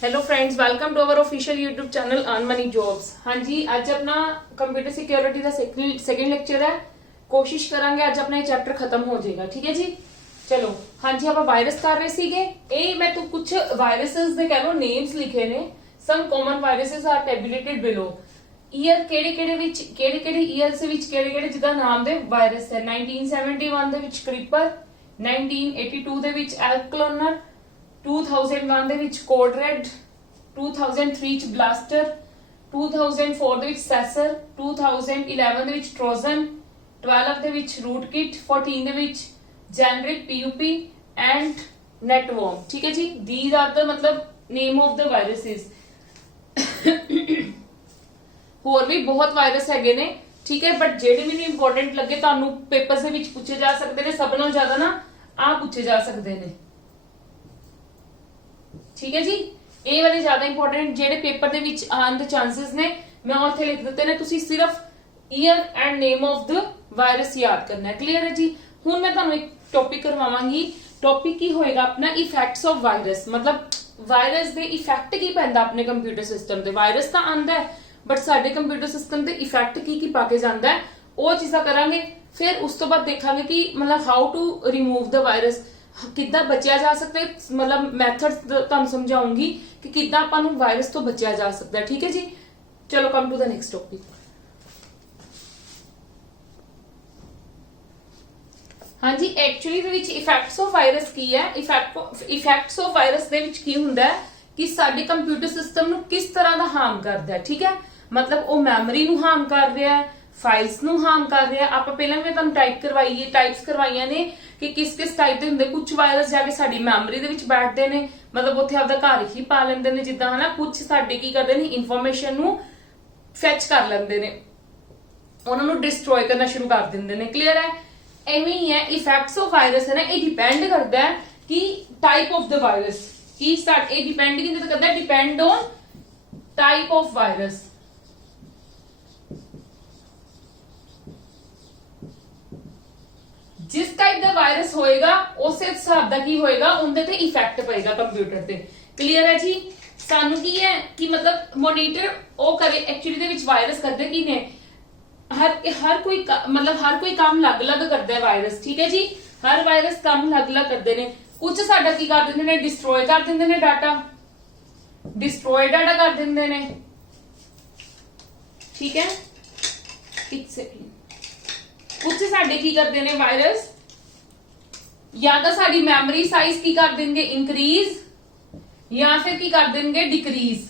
Hello friends, welcome to our official YouTube channel earn money jobs. हाँ जी, ਅੱਜ अपना कंप्यूटर सिक्योरिटी ਦਾ ਸੈਕਿੰਡ ਲੈਕਚਰ ਹੈ। ਕੋਸ਼ਿਸ਼ ਕਰਾਂਗੇ ਅੱਜ ਆਪਣਾ ਇਹ ਚੈਪਟਰ ਖਤਮ ਹੋ ਜਾਏਗਾ। ਠੀਕ ਹੈ ਜੀ, ਚਲੋ। हाँ जी, ਆਪਾਂ ਵਾਇਰਸ ਕਰ ਰਹੇ ਸੀਗੇ। ਇਹ ਮੈਂ ਤੋਂ ਕੁਝ ਵਾਇਰਸਸ ਦੇ ਕਹ ਲੋ ਨੇਮਸ ਲਿਖੇ ਨੇ। ਸਮ ਕਾਮਨ ਵਾਇਰਸਸ ਆਰ ਟੈਬੂਲੇਟਡ ਬਿਲੋ। ਈਅਰ ਕਿਹੜੇ ਵਿੱਚ ਕਿਹੜੇ ਈਅਰਸ ਵਿੱਚ ਕਿਹੜੇ ਜਿਹਦਾ ਨਾਮ ਦੇ ਵਾਇਰਸ ਹੈ। 1971 ਦੇ ਵਿੱਚ ਕ੍ਰੀਪਰ, 1982 ਦੇ ਵਿੱਚ ਐਲਕਲੋਨਰ, 2001 ਦੇ ਵਿੱਚ ਕੋਡ ਰੈਡ, 2003 ਚ ਬਲਾਸਟਰ, 2004 ਦੇ ਵਿੱਚ ਸੈਸਰ, 2011 ਦੇ ਵਿੱਚ ਟ੍ਰੋਜਨ, 12 ਦੇ ਵਿੱਚ ਰੂਟਕਿਟ, 14 ਦੇ ਵਿੱਚ ਜੈਨਰਿਕ ਪੀਯੂਪੀ ਐਂਡ ਨੈਟਵਰਮ। ਠੀਕ ਹੈ ਜੀ, these are the मतलब name of the viruses। ਹੋਰ ਵੀ ਬਹੁਤ ਵਾਇਰਸ ਹੈਗੇ ਨੇ। ਠੀਕ ਹੈ, ਬਟ ਜਿਹੜੇ ਮੈਨੂੰ ਇੰਪੋਰਟੈਂਟ ਲੱਗੇ ਤੁਹਾਨੂੰ ਪੇਪਰਸ ਦੇ ਵਿੱਚ ਪੁੱਛੇ ਜਾ ਸਕਦੇ ਨੇ। ਸਭ ਨਾਲੋਂ ਜ਼ਿਆਦਾ ਨਾ ਆ ਪੁੱਛੇ ਜਾ ਸਕਦੇ ਨੇ। ठीक है जी, ਇਹ ਵਾਲੇ ਜ਼ਿਆਦਾ ਇੰਪੋਰਟੈਂਟ ਜਿਹੜੇ ਪੇਪਰ ਦੇ ਵਿੱਚ ਆਉਣ ਦੇ ਚਾਂਸਸ ਨੇ ਮੈਂ ਉੱਥੇ ਲਿਖ ਦਿੱਤੇ ਨੇ। ਤੁਸੀਂ ਸਿਰਫ year and name of the virus ਯਾਦ ਕਰਨਾ ਹੈ। ਕਲੀਅਰ ਹੈ ਜੀ। ਹੁਣ ਮੈਂ ਤੁਹਾਨੂੰ ਇੱਕ ਟੌਪਿਕ ਕਰਵਾਵਾਂਗੀ। ਟੌਪਿਕ ਕੀ ਹੋਏਗਾ ਆਪਣਾ? Effects of virus. मतलब ਵਾਇਰਸ ਦੇ ਇਫੈਕਟ ਕੀ ਪੈਂਦਾ ਆਪਣੇ ਕੰਪਿਊਟਰ ਸਿਸਟਮ ਤੇ। ਵਾਇਰਸ ਤਾਂ ਆਂਦਾ ਹੈ ਬਟ ਸਾਡੇ ਕੰਪਿਊਟਰ ਸਿਸਟਮ ਤੇ ਇਫੈਕਟ ਕੀ ਪਾ ਕੇ ਜਾਂਦਾ ਹੈ, ਉਹ ਚੀਜ਼ਾਂ ਕਰਾਂਗੇ। ਫਿਰ ਉਸ ਤੋਂ ਬਾਅਦ ਦੇਖਾਂਗੇ ਕਿ मतलब how to remove the virus, ਕਿੱਦਾਂ ਬਚਿਆ ਜਾ ਸਕਦਾ ਹੈ। मतलब ਮੈਥਡਸ ਤੁਹਾਨੂੰ ਸਮਝਾਉਂਗੀ ਕਿ ਕਿੱਦਾਂ ਆਪਾਂ ਨੂੰ ਵਾਇਰਸ ਤੋਂ ਬਚਿਆ ਜਾ ਸਕਦਾ ਹੈ। ਠੀਕ ਹੈ ਜੀ, ਚਲੋ come to the next topic. हाँ जी, एक्चुअली ਦੇ ਵਿੱਚ ਇਫੈਕਟਸ ਆਫ ਵਾਇਰਸ ਕੀ ਹੈ? ਇਫੈਕਟਸ ਆਫ ਵਾਇਰਸ ਦੇ ਵਿੱਚ ਕੀ ਹੁੰਦਾ ਹੈ ਕਿ ਸਾਡੇ ਕੰਪਿਊਟਰ ਸਿਸਟਮ ਨੂੰ ਕਿਸ ਤਰ੍ਹਾਂ ਦਾ ਹਾਰਮ ਕਰਦਾ ਹੈ। ਠੀਕ ਹੈ, मतलब ਉਹ ਮੈਮਰੀ ਨੂੰ ਹਾਰਮ ਕਰ ਰਿਹਾ ਹੈ, ਫਾਈਲਸ ਨੂੰ ਹਾਰਮ ਕਰ ਰਿਹਾ। ਆਪਾਂ ਪਹਿਲਾਂ ਵੀ ਤੁਹਾਨੂੰ ਟਾਈਪਸ ਕਰਵਾਈਆਂ ਨੇ ਕਿ ਕਿਸ ਟਾਈਪ ਦੇ ਹੁੰਦੇ। ਕੁਝ ਵਾਇਰਸ ਜਾ ਕੇ ਸਾਡੀ ਮੈਮਰੀ ਦੇ ਵਿੱਚ ਬੈਠਦੇ ਨੇ, मतलब ਉੱਥੇ ਆਪਦਾ ਘਰ ਹੀ ਪਾ ਲੈਂਦੇ ਨੇ ਜਿੱਦਾਂ ਹਨਾ। ਕੁਝ ਸਾਡੇ ਕੀ ਕਰਦੇ ਨੇ, ਇਨਫੋਰਮੇਸ਼ਨ ਨੂੰ ਫੈਚ ਕਰ ਲੈਂਦੇ ਨੇ, ਉਹਨਾਂ ਨੂੰ ਡਿਸਟਰੋਏ ਕਰਨਾ ਸ਼ੁਰੂ ਕਰ ਦਿੰਦੇ ਨੇ। ਕਲੀਅਰ ਹੈ? ਐਵੇਂ ਹੀ ਹੈ ਇਫੈਕਟਸ ਆਫ ਵਾਇਰਸ ਹੈ ਨਾ। ਇਹ ਡਿਪੈਂਡ ਕਰਦਾ ਹੈ ਕਿ ਟਾਈਪ ਆਫ ਦ ਵਾਇਰਸ ਕੀ ਸਾਡੇ। ਇਹ ਡਿਪੈਂਡ ਕਿਹਦੇ ਤੇ ਕਰਦਾ ਹੈ? Depend on type of virus. ਜਿਸ ਟਾਈਪ ਦਾ ਵਾਇਰਸ ਹੋਏਗਾ ਉਸੇ ਹਿਸਾਬ ਦਾ ਕੀ ਹੋਏਗਾ, ਉਹਦੇ ਤੇ ਇਫੈਕਟ ਪਏਗਾ ਕੰਪਿਊਟਰ ਤੇ। ਕਲੀਅਰ ਹੈ ਜੀ। ਸਾਨੂੰ ਕੀ ਹੈ ਕਿ मतलब ਮੋਨੀਟਰ ਉਹ ਕਰੇ। ਐਕਚੁਅਲੀ ਦੇ ਵਿੱਚ ਵਾਇਰਸ ਕਰਦੇ ਕੀ ਨੇ, ਹਰ ਕੋਈ ਕੰਮ ਅਲੱਗ-ਅਲੱਗ ਕਰਦਾ ਹੈ ਵਾਇਰਸ। ਠੀਕ ਹੈ ਜੀ, ਹਰ ਵਾਇਰਸ ਕੰਮ ਅਲੱਗ-ਅਲੱਗ ਕਰਦੇ ਨੇ। ਕੁਝ ਸਾਡਾ ਕੀ ਕਰ ਦਿੰਦੇ ਨੇ, ਡਿਸਟਰੋਏ ਕਰ ਦਿੰਦੇ ਨੇ ਡਾਟਾ, ਡਿਸਟਰੋਏ ਡਾਟਾ ਕਰ ਦਿੰਦੇ ਨੇ। ਠੀਕ ਹੈ, ਇੱਕ ਸੈਕਿੰਡ। ਕੁਝ ਸਾਡੇ ਕੀ ਕਰਦੇ ਨੇ ਵਾਇਰਸ, ਜਾਂ ਤਾਂ ਸਾਡੀ ਮੈਮਰੀ ਸਾਈਜ਼ ਕੀ ਕਰ ਦੇਣਗੇ, ਇਨਕਰੀਜ਼, ਜਾਂ ਫਿਰ ਕੀ ਕਰ ਦੇਣਗੇ, ਡਿਕਰੀਜ਼।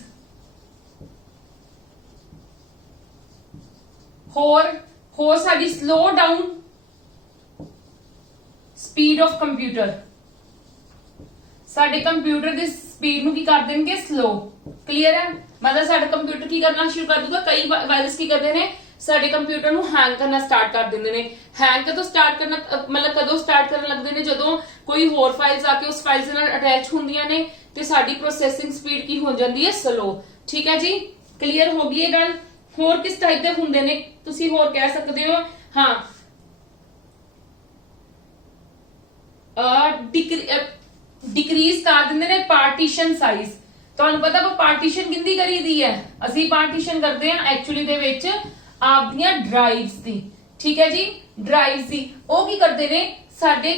ਹੋਰ ਸਾਡੀ slow down speed of computer. ਸਾਡੇ ਕੰਪਿਊਟਰ ਦੀ ਸਪੀਡ ਨੂੰ ਕੀ ਕਰ ਦੇਣਗੇ, ਸਲੋ। ਕਲੀਅਰ ਹੈ? मतलब ਸਾਡਾ ਕੰਪਿਊਟਰ ਕੀ ਕਰਨਾ ਸ਼ੁਰੂ ਕਰ ਦੂਗਾ। ਕਈ ਵਾਇਰਸ ਕੀ ਕਰਦੇ ਨੇ, ਸਾਡੇ ਕੰਪਿਊਟਰ ਨੂੰ ਹੈਂਗ ਕਰਨਾ ਸਟਾਰਟ ਕਰ ਦਿੰਦੇ ਨੇ। ਹੈਂਗ ਕਦੋਂ ਸਟਾਰਟ ਕਰਨਾ, मतलब ਕਦੋਂ ਸਟਾਰਟ ਕਰਨ ਲੱਗਦੇ ਨੇ, ਜਦੋਂ ਕੋਈ ਹੋਰ ਫਾਈਲਸ ਆ ਕੇ ਉਸ ਫਾਈਲਸ ਨਾਲ ਅਟੈਚ ਹੁੰਦੀਆਂ ਨੇ ਤੇ ਸਾਡੀ ਪ੍ਰੋਸੈਸਿੰਗ ਸਪੀਡ ਕੀ ਹੋ ਜਾਂਦੀ ਹੈ, ਸਲੋ। ਠੀਕ ਹੈ ਜੀ, ਕਲੀਅਰ ਹੋ ਗਈ ਇਹ ਗੱਲ। ਹੋਰ ਕਿਸ ਟਾਈਪ ਦੇ ਹੁੰਦੇ ਨੇ ਤੁਸੀਂ ਹੋਰ ਕਹਿ ਸਕਦੇ ਹੋ? ਹਾਂ, ਡਿਕਰੀਜ਼ ਕਰ ਦਿੰਦੇ ਨੇ ਪਾਰਟੀਸ਼ਨ ਸਾਈਜ਼। ਤੁਹਾਨੂੰ ਪਤਾ ਉਹ ਪਾਰਟੀਸ਼ਨ ਕਿੰਦੀ ਕਰੀਦੀ ਹੈ? ਅਸੀਂ ਪਾਰਟੀਸ਼ਨ ਕਰਦੇ ਹਾਂ ਐਕਚੁਅਲੀ ਦੇ ਵਿੱਚ ਆਪਦੀਆਂ ਡਰਾਈਵਸ ਦੀ। ਠੀਕ ਹੈ ਜੀ, ਡਰਾਈਵਸ ਦੀ। ਉਹ ਕੀ ਕਰਦੇ ਨੇ, ਸਾਡੇ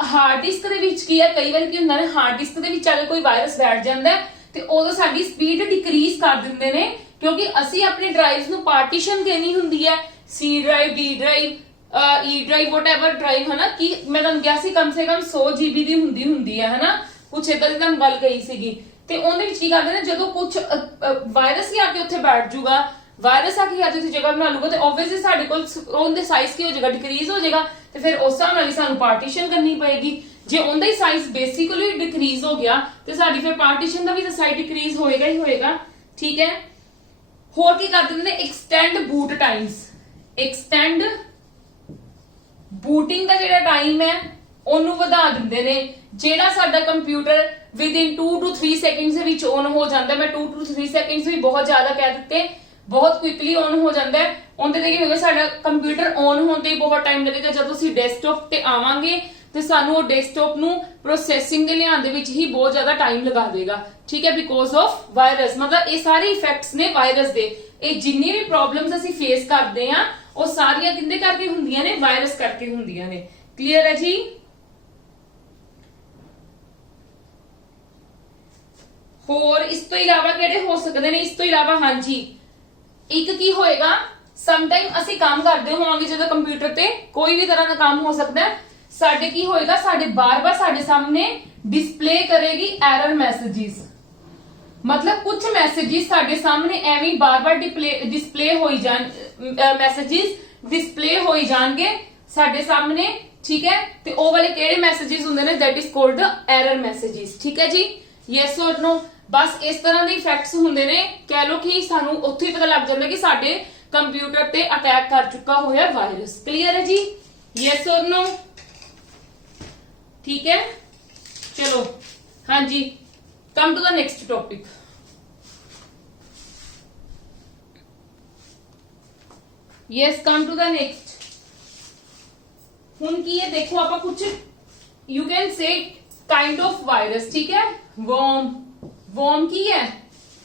ਹਾਰਡ ਡਿਸਕ ਦੇ ਵਿੱਚ ਕੀ ਹੈ, ਕਈ ਵਾਰ ਕੀ ਹੁੰਦਾ ਹੈ ਹਾਰਡ ਡਿਸਕ ਦੇ ਵਿੱਚ ਅਗਰ ਕੋਈ ਵਾਇਰਸ ਬੈਠ ਜਾਂਦਾ ਤੇ ਉਦੋਂ ਸਾਡੀ ਸਪੀਡ ਡਿਕਰੀਜ਼ ਕਰ ਦਿੰਦੇ ਨੇ, ਕਿਉਂਕਿ ਅਸੀਂ ਆਪਣੇ ਡਰਾਈਵਸ ਨੂੰ ਪਾਰਟੀਸ਼ਨ ਦੇਣੀ ਹੁੰਦੀ ਹੈ। ਸੀ ਡਰਾਈਵ, ਡੀ ਡਰਾਈਵ, ਈ ਡਰਾਈਵ, ਵਟਐਵਰ ਡਰਾਈਵ, ਹਨਾ। ਕਿ ਮੈਂ ਤੁਹਾਨੂੰ ਕਿਹਾ ਸੀ ਕਮ ਸੇ ਕਮ 100 GB ਦੀ ਹੁੰਦੀ ਹੈ ਹਨਾ। ਕੁਛ ਏਦਾਂ ਦੀ ਤੁਹਾਨੂੰ ਗੱਲ ਕਹੀ ਸੀਗੀ। ਤੇ ਉਹਦੇ ਵਿੱਚ ਕੀ ਕਰਦੇ ਨੇ, ਜਦੋਂ ਕੁਝ ਵਾਇਰਸ ਹੀ ਆ ਕੇ ਉੱਥੇ ਬੈਠ ਜਾਊਗਾ, ਵਾਇਰਸ ਆ ਕੇ ਉੱਥੇ ਜਗ੍ਹਾ ਬਣਾ ਲੂਗਾ, ਤੇ ਆਬਵੀਅਸਲੀ ਸਾਡੇ ਕੋਲ ਉਹਦੇ ਸਾਈਜ਼ ਕੀ ਹੋ ਜਾਏਗਾ, ਡਿਕਰੀਜ਼ ਹੋ ਜਾਏਗਾ। ਤੇ ਫਿਰ ਉਸ ਹਿਸਾਬ ਨਾਲ ਹੀ ਸਾਨੂੰ ਪਾਰਟੀਸ਼ਨ ਕਰਨੀ ਪਏਗੀ। ਜੇ ਉਹਦਾ ਹੀ ਸਾਈਜ਼ ਬੇਸਿਕਲੀ ਡਿਕਰੀਜ਼ ਹੋ ਗਿਆ ਤੇ ਸਾਡੀ ਫਿਰ ਪਾਰਟੀਸ਼ਨ ਦਾ ਵੀ ਤਾਂ ਸਾਈਜ਼ ਡਿਕਰੀਜ਼ ਹੋਏਗਾ ਹੀ ਹੋਏਗਾ। ਠੀਕ ਹੈ। ਹੋਰ ਕੀ ਕਰ ਦਿੰਦੇ ਨੇ, extend boot times. Extend booting ਦਾ ਜਿਹੜਾ ਟਾਈਮ ਹੈ ਉਹਨੂੰ ਵਧਾ ਦਿੰਦੇ ਨੇ। ਜਿਹੜਾ ਸਾਡਾ ਕੰਪਿਊਟਰ ਵਿਦਿਨ 2 to 3 ਸੈਕਿੰਡਸ ਦੇ ਵਿੱਚ ਔਨ ਹੋ ਜਾਂਦਾ। ਮੈਂ 2 to 3 ਸੈਕਿੰਡਸ ਵੀ ਬਹੁਤ ਜ਼ਿਆਦਾ ਕਹਿ ਦਿੱਤੇ, ਬਹੁਤ ਕੁਇਕਲੀ ਔਨ ਹੋ ਜਾਂਦਾ ਹੈ। ਉਹਦੇ ਤੇ ਕੀ ਹੋਏਗਾ, ਸਾਡਾ ਕੰਪਿਊਟਰ ਔਨ ਹੋਣ ਤੇ ਬਹੁਤ ਟਾਈਮ ਲੱਗੇਗਾ। ਜਦੋਂ ਅਸੀਂ ਡੈਸਕਟਾਪ ਤੇ ਆਵਾਂਗੇ ਤੇ ਸਾਨੂੰ ਉਹ ਡੈਸਕਟਾਪ ਨੂੰ ਪ੍ਰੋਸੈਸਿੰਗ ਦੇ ਲਿਆਉਣ ਦੇ ਵਿੱਚ ਹੀ ਬਹੁਤ ਜ਼ਿਆਦਾ ਟਾਈਮ ਲਗਾ ਦੇਗਾ, ਠੀਕ ਹੈ, ਬਿਕੋਜ਼ ਆਫ ਵਾਇਰਸ। ਮਤਲਬ ਇਹ ਸਾਰੇ ਇਫੈਕਟਸ ਨੇ ਵਾਇਰਸ ਦੇ। ਇਹ ਜਿੰਨੀ ਵੀ ਪ੍ਰੋਬਲਮਸ ਅਸੀਂ ਫੇਸ ਕਰਦੇ ਆ ਉਹ ਸਾਰੀਆਂ ਕਿੰਦੇ ਕਰਕੇ ਹੁੰਦੀਆਂ ਨੇ? ਵਾਇਰਸ ਕਰਕੇ ਹੁੰਦੀਆਂ ਨੇ। ਕਲੀਅਰ ਹੈ ਜੀ? ਹੋਰ ਇਸ ਤੋਂ ਇਲਾਵਾ ਕਿਹੜੇ ਹੋ ਸਕਦੇ ਨੇ? ਇਸ ਤੋਂ ਇਲਾਵਾ ਹਾਂਜੀ ਇੱਕ ਕੀ ਹੋਏਗਾ, ਸਮ ਟਾਈਮ ਅਸੀਂ ਕੰਮ ਕਰਦੇ ਹੋਵਾਂਗੇ ਜਦੋਂ ਕੰਪਿਊਟਰ ਤੇ ਕੋਈ ਵੀ ਤਰ੍ਹਾਂ ਦਾ ਕੰਮ ਹੋ ਸਕਦਾ ਹੈ, ਸਾਡੇ ਕੀ ਹੋਏਗਾ, ਸਾਡੇ ਬਾਰ-ਬਾਰ ਸਾਡੇ ਸਾਹਮਣੇ ਡਿਸਪਲੇ ਕਰੇਗੀ ਐਰਰ ਮੈਸੇजेस। मतलब कुछ मैसेजेस ਸਾਡੇ ਸਾਹਮਣੇ ਐਵੇਂ ਬਾਰ-ਬਾਰ ਡਿਸਪਲੇ ਹੋਈ ਜਾਣ, ਮੈਸੇजेस ਡਿਸਪਲੇ ਹੋਈ ਜਾਣਗੇ ਸਾਡੇ ਸਾਹਮਣੇ, ਠੀਕ ਹੈ। ਤੇ ਉਹ ਵਾਲੇ ਕਿਹੜੇ ਮੈਸੇजेस ਹੁੰਦੇ ਨੇ? that is called the error messages, ਠੀਕ ਹੈ ਜੀ। yes or no? ਬਸ ਇਸ ਤਰ੍ਹਾਂ ਦੇ ਇਫੈਕਟਸ ਹੁੰਦੇ ਨੇ। ਕਹਿ ਲੋ ਕਿ ਸਾਨੂੰ ਉੱਥੇ ਹੀ ਪਤਾ ਲੱਗ ਜਾਂਦਾ ਕਿ ਸਾਡੇ ਕੰਪਿਊਟਰ ਤੇ ਅਟੈਕ ਕਰ ਚੁੱਕਾ ਹੋਇਆ ਵਾਇਰਸ। ਕਲੀਅਰ ਹੈ ਜੀ? yes or no? ठीक है, चलो हाँ जी, come to the next topic. Yes, come to the next. हुन की है देखो आप कुछ you can say kind of virus, ठीक है। वॉर्म, वॉर्म की है,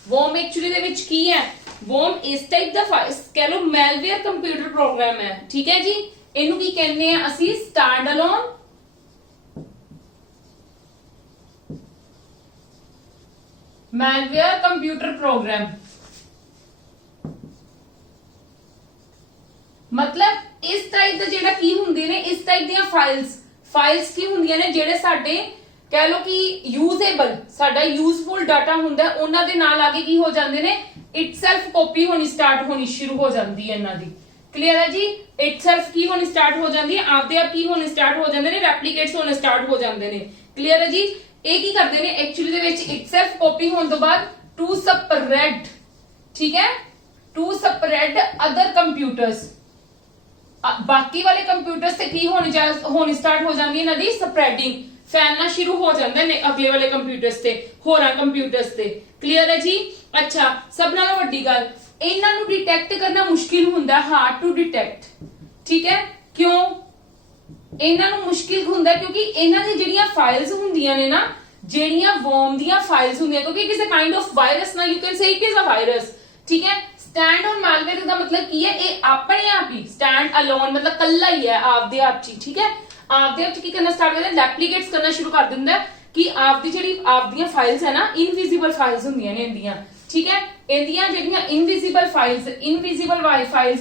वॉर्म एक्चुअली दे विच की है, वॉर्म इस टाइप दा कह लो मैलवेयर कंप्यूटर प्रोग्राम है, ठीक है जी। इनू की कहने हैं असी stand alone malware computer program. मतलब इस टाइप ਦਾ ਜਿਹੜਾ ਕੀ ਹੁੰਦੇ ਨੇ, ਇਸ टाइप ਦੀਆਂ फाइल्स ਕੀ ਹੁੰਦੀਆਂ ਨੇ ਜਿਹੜੇ ਸਾਡੇ कह लो कि यूजेबल साडा यूजफुल डाटा हुंदा है, ਉਹਨਾਂ ਦੇ ਨਾਲ ਆਗੇ ਕੀ ਹੋ ਜਾਂਦੇ ਨੇ, ਇਟਸੈਲਫ ਕਾਪੀ ਹੋਣੀ ਸਟਾਰਟ ਹੋਣੀ ਸ਼ੁਰੂ ਹੋ ਜਾਂਦੀ ਹੈ ਇਹਨਾਂ ਦੀ। ਕਲੀਅਰ ਹੈ ਜੀ? ਇਟਸੈਲਫ ਕੀ ਹੋਣੀ ਸਟਾਰਟ ਹੋ ਜਾਂਦੀ ਹੈ, ਆਪਦੇ ਆਪ ਕੀ ਹੋਣੇ ਸਟਾਰਟ ਹੋ ਜਾਂਦੇ ਨੇ, ਰੈਪਲੀਕੇਟਸ ਹੋਣੇ ਸਟਾਰਟ ਹੋ ਜਾਂਦੇ ਨੇ। ਕਲੀਅਰ ਹੈ ਜੀ? ਇਹ ਕੀ ਕਰਦੇ ਨੇ ਐਕਚੁਅਲੀ ਦੇ ਵਿੱਚ, ਇਟਸੈਲਫ ਕਾਪੀ ਹੋਣ ਤੋਂ ਬਾਅਦ ਟੂ ਸਪਰੈਡ, ਠੀਕ ਹੈ, ਟੂ ਸਪਰੈਡ ਅਦਰ ਕੰਪਿਊਟਰਸ, ਬਾਕੀ ਵਾਲੇ ਕੰਪਿਊਟਰਸ ਤੇ ਕੀ ਹੋਣੀ ਸਟਾਰਟ ਹੋ ਜਾਂਦੀ ਹੈ, ਇਹਨਾਂ ਦੀ ਸਪਰੈਡਿੰਗ, फैलना शुरू हो जाते हैं अगले वाले कंप्यूटर्स ते, होरां कंप्यूटर्स ते। क्लियर है जी? अच्छा, सब नालों वड्डी गल, इन्हां नूं डिटेक्ट करना मुश्किल हुंदा, हार्ड टू डिटेक्ट, ठीक है। क्यों इन्हां नूं मुश्किल हुंदा? क्योंकि इन्हां दी जिहड़ियां फाइल्स हुंदियां ने ना, जिहड़ियां वॉर्म दियां फाइल्स हुंदियां, क्योंकि it is a kind of virus ना, you can say it is a virus, ठीक है। स्टैंड ऑन मैलवेयर दा मतलब की है, ये अपने आप ही स्टैंड अलोन मतलब कल्ला ही है, आपदे आप ही, ठीक है। आपदे आप की करना स्टार्ट करदा, रेप्लिकेट्स करना शुरू कर दिंदा कि आपदी जेहड़ी आपदियां फाइल्स है ना, इनविजिबल फाइल्स हुंदियां ने इंदियां, ठीक है। इंदियां जेहड़ियां इनविजिबल फाइल्स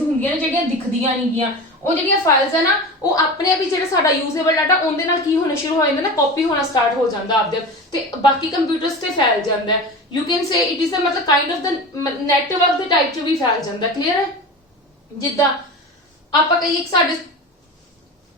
हुंदियां ने, जेहड़ियां दिखदियां नहीं गियां, ਉਹ ਜਿਹੜੀਆਂ ਫਾਈਲਸ ਹੈ ਨਾ, ਉਹ ਆਪਣੇ ਆਪ ਹੀ ਜਿਹੜਾ ਸਾਡਾ ਯੂਜ਼ੇਬਲ ਡਾਟਾ ਉਹਦੇ ਨਾਲ ਕੀ ਹੋਣਾ ਸ਼ੁਰੂ ਹੋ ਜਾਂਦਾ ਨਾ, ਕਾਪੀ ਹੋਣਾ ਸਟਾਰਟ ਹੋ ਜਾਂਦਾ ਆਪਦੇ ਤੇ ਬਾਕੀ ਕੰਪਿਊਟਰਸ ਤੇ ਫੈਲ ਜਾਂਦਾ ਹੈ। You can say it is a ਮਤਲਬ ਕਾਈਂਡ ਆਫ ਦ ਨੈਟਵਰਕ ਦੇ ਟਾਈਪ ਚ ਵੀ ਫੈਲ ਜਾਂਦਾ। ਕਲੀਅਰ ਹੈ? ਜਿੱਦਾਂ ਆਪਾਂ ਕਹੀਏ ਕਿ ਸਾਡੇ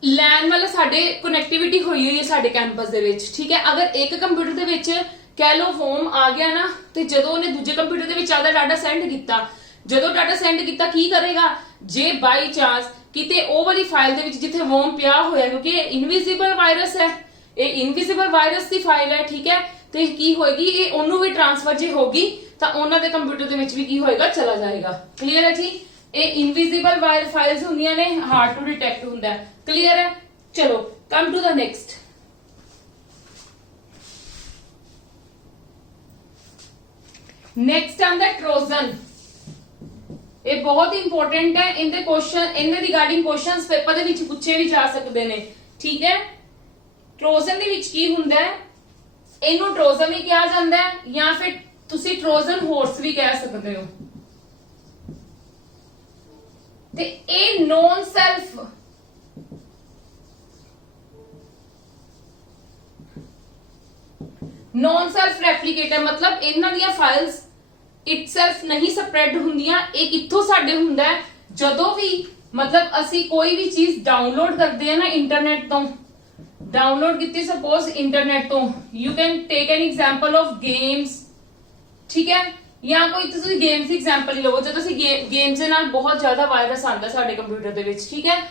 ਲੈਨ ਵਾਲਾ ਸਾਡੇ ਕਨੈਕਟੀਵਿਟੀ ਹੋਈ ਹੈ ਸਾਡੇ ਕੈਂਪਸ ਦੇ ਵਿੱਚ, ਠੀਕ ਹੈ। ਅਗਰ ਇੱਕ ਕੰਪਿਊਟਰ ਦੇ ਵਿੱਚ ਕਹਿ ਲਓ ਹੋਮ ਆ ਗਿਆ ਨਾ, ਤੇ ਜਦੋਂ ਉਹਨੇ ਦੂਜੇ ਕੰਪਿਊਟਰ ਦੇ ਵਿੱਚ ਆਦਾ ਡਾਟਾ ਸੈਂਡ ਕੀਤਾ, ਜਦੋਂ ਡਾਟਾ ਸੈਂਡ ਕੀਤਾ ਕੀ ਕਰੇਗਾ, ਜੇ ਬਾਈ ਚਾਂਸ ਕਿਤੇ ਉਹ ਵਾਲੀ ਫਾਈਲ ਦੇ ਵਿੱਚ ਜਿੱਥੇ ਵੋਮ ਪਿਆ ਹੋਇਆ, ਕਿਉਂਕਿ ਇਹ ਇਨਵਿਜ਼ੀਬਲ ਵਾਇਰਸ ਹੈ, ਇਹ ਇਨਵਿਜ਼ੀਬਲ ਵਾਇਰਸ ਦੀ ਫਾਈਲ ਹੈ, ਠੀਕ ਹੈ, ਤੇ ਕੀ ਹੋਏਗੀ, ਇਹ ਉਹਨੂੰ ਵੀ ਟ੍ਰਾਂਸਫਰ ਜੇ ਹੋਗੀ ਤਾਂ ਉਹਨਾਂ ਦੇ ਕੰਪਿਊਟਰ ਦੇ ਵਿੱਚ ਵੀ ਕੀ ਹੋਏਗਾ, ਚਲਾ ਜਾਏਗਾ। ਕਲੀਅਰ ਹੈ ਜੀ? ਇਹ ਇਨਵਿਜ਼ੀਬਲ ਫਾਈਲਸ ਹੁੰਦੀਆਂ ਨੇ, ਹਾਰਡ ਟੂ ਡਿਟੈਕਟ ਹੁੰਦਾ ਹੈ। क्लियर है? चलो come to the next. Next आंदा ट्रोजन। ये बहुत इंपॉर्टेंट है, इनके क्वेश्चन इनके रिगार्डिंग क्वेश्चंस पेपर दे विच पूछे भी जा सकते ने, ठीक है। ट्रोजन दे विच की हुंदा है, इनू ट्रोजन भी कहा जाता है या फिर तुसी ट्रोजन हॉर्स भी कह सकते हो। ते a non self non self replicator, मतलब इन्हां ਦੀਆਂ फाइल्स इटसेल्फ नहीं स्प्रेड ਹੁੰਦੀਆਂ। ਇਹ ਕਿੱਥੋਂ ਸਾਡੇ ਹੁੰਦਾ ਹੈ, ਜਦੋਂ ਵੀ मतलब ਅਸੀਂ ਕੋਈ ਵੀ ਚੀਜ਼ ਡਾਊਨਲੋਡ ਕਰਦੇ ਆ ਨਾ ਇੰਟਰਨੈਟ ਤੋਂ, ਡਾਊਨਲੋਡ ਕੀਤੀ ਸਪੋਜ਼ ਇੰਟਰਨੈਟ ਤੋਂ, you can take N example of games, ਠੀਕ ਹੈ, ਜਾਂ ਕੋਈ ਤੁਸੀਂ ਗੇਮਸ ਦੀ ਐਗਜ਼ਾਮਪਲ ਹੀ ਲਵੋ। ਜਦੋਂ ਅਸੀਂ ਗੇਮਸ ਦੇ ਨਾਲ ਬਹੁਤ ਜ਼ਿਆਦਾ ਵਾਇਰਸ ਆਉਂਦਾ ਸਾਡੇ ਕੰਪਿਊਟਰ ਦੇ ਵਿੱਚ, ਠੀਕ ਹੈ,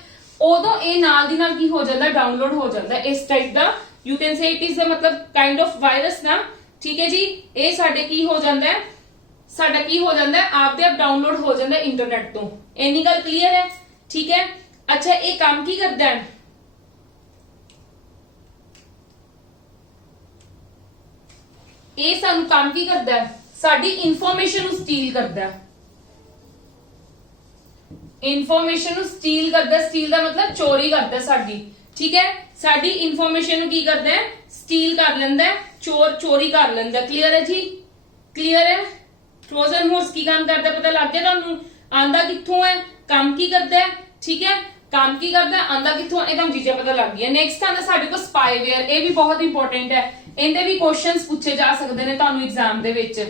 ਉਦੋਂ ਇਹ ਨਾਲ ਦੀ ਨਾਲ ਕੀ ਹੋ ਜਾਂਦਾ, ਡਾਊਨਲੋਡ ਹੋ ਜਾਂਦਾ ਇਸ type the. You can say it is मतलब काइंड ऑफ वायरस ना, ठीक है जी। ये साडे की हो जाता है, साडा की हो जाता है, आपदे आप डाउनलोड हो जाता है इंटरनेट तो। इन्नी गल क्लियर है, ठीक है। अच्छा, ये काम की करता है, ਇਹ ਸਾਨੂੰ ਕੰਮ ਕੀ ਕਰਦਾ ਹੈ, ਸਾਡੀ ਇਨਫੋਰਮੇਸ਼ਨ ਨੂੰ ਸਟੀਲ ਕਰਦਾ ਹੈ। ਇਨਫੋਰਮੇਸ਼ਨ ਨੂੰ ਸਟੀਲ ਕਰਦਾ, ਸਟੀਲ ਦਾ ਮਤਲਬ ਚੋਰੀ ਕਰਦਾ ਸਾਡੀ, ਠੀਕ ਹੈ। ਸਾਡੀ ਇਨਫੋਰਮੇਸ਼ਨ ਨੂੰ ਕੀ ਕਰਦਾ ਹੈ, ਸਟੀਲ ਕਰ ਲੈਂਦਾ ਹੈ, ਚੋਰੀ ਕਰ ਲੈਂਦਾ। ਕਲੀਅਰ ਹੈ ਜੀ, ਕਲੀਅਰ ਹੈ। ਟ੍ਰੋਜਨ ਹਾਰਸ ਕੀ ਕੰਮ ਕਰਦਾ, ਪਤਾ ਲੱਗ ਗਿਆ ਤੁਹਾਨੂੰ। ਆਂਦਾ ਕਿੱਥੋਂ ਹੈ, ਕੰਮ ਕੀ ਕਰਦਾ ਹੈ, ਠੀਕ ਹੈ। ਕੰਮ ਕੀ ਕਰਦਾ, ਆਂਦਾ ਕਿੱਥੋਂ, ਇਹ ਤੁਹਾਨੂੰ ਚੀਜ਼ਾਂ ਪਤਾ ਲੱਗ ਗਈਆਂ। ਨੈਕਸਟ ਆਂਦਾ ਸਾਡੇ ਕੋਲ ਸਪਾਈਵੇਅਰ, ਇਹ ਵੀ ਬਹੁਤ ਇੰਪੋਰਟੈਂਟ ਹੈ। ਇਹਦੇ ਵੀ ਕੁਐਸਚਨਸ ਪੁੱਛੇ ਜਾ ਸਕਦੇ ਨੇ ਤੁਹਾਨੂੰ ਐਗਜ਼ਾਮ ਦੇ ਵਿੱਚ,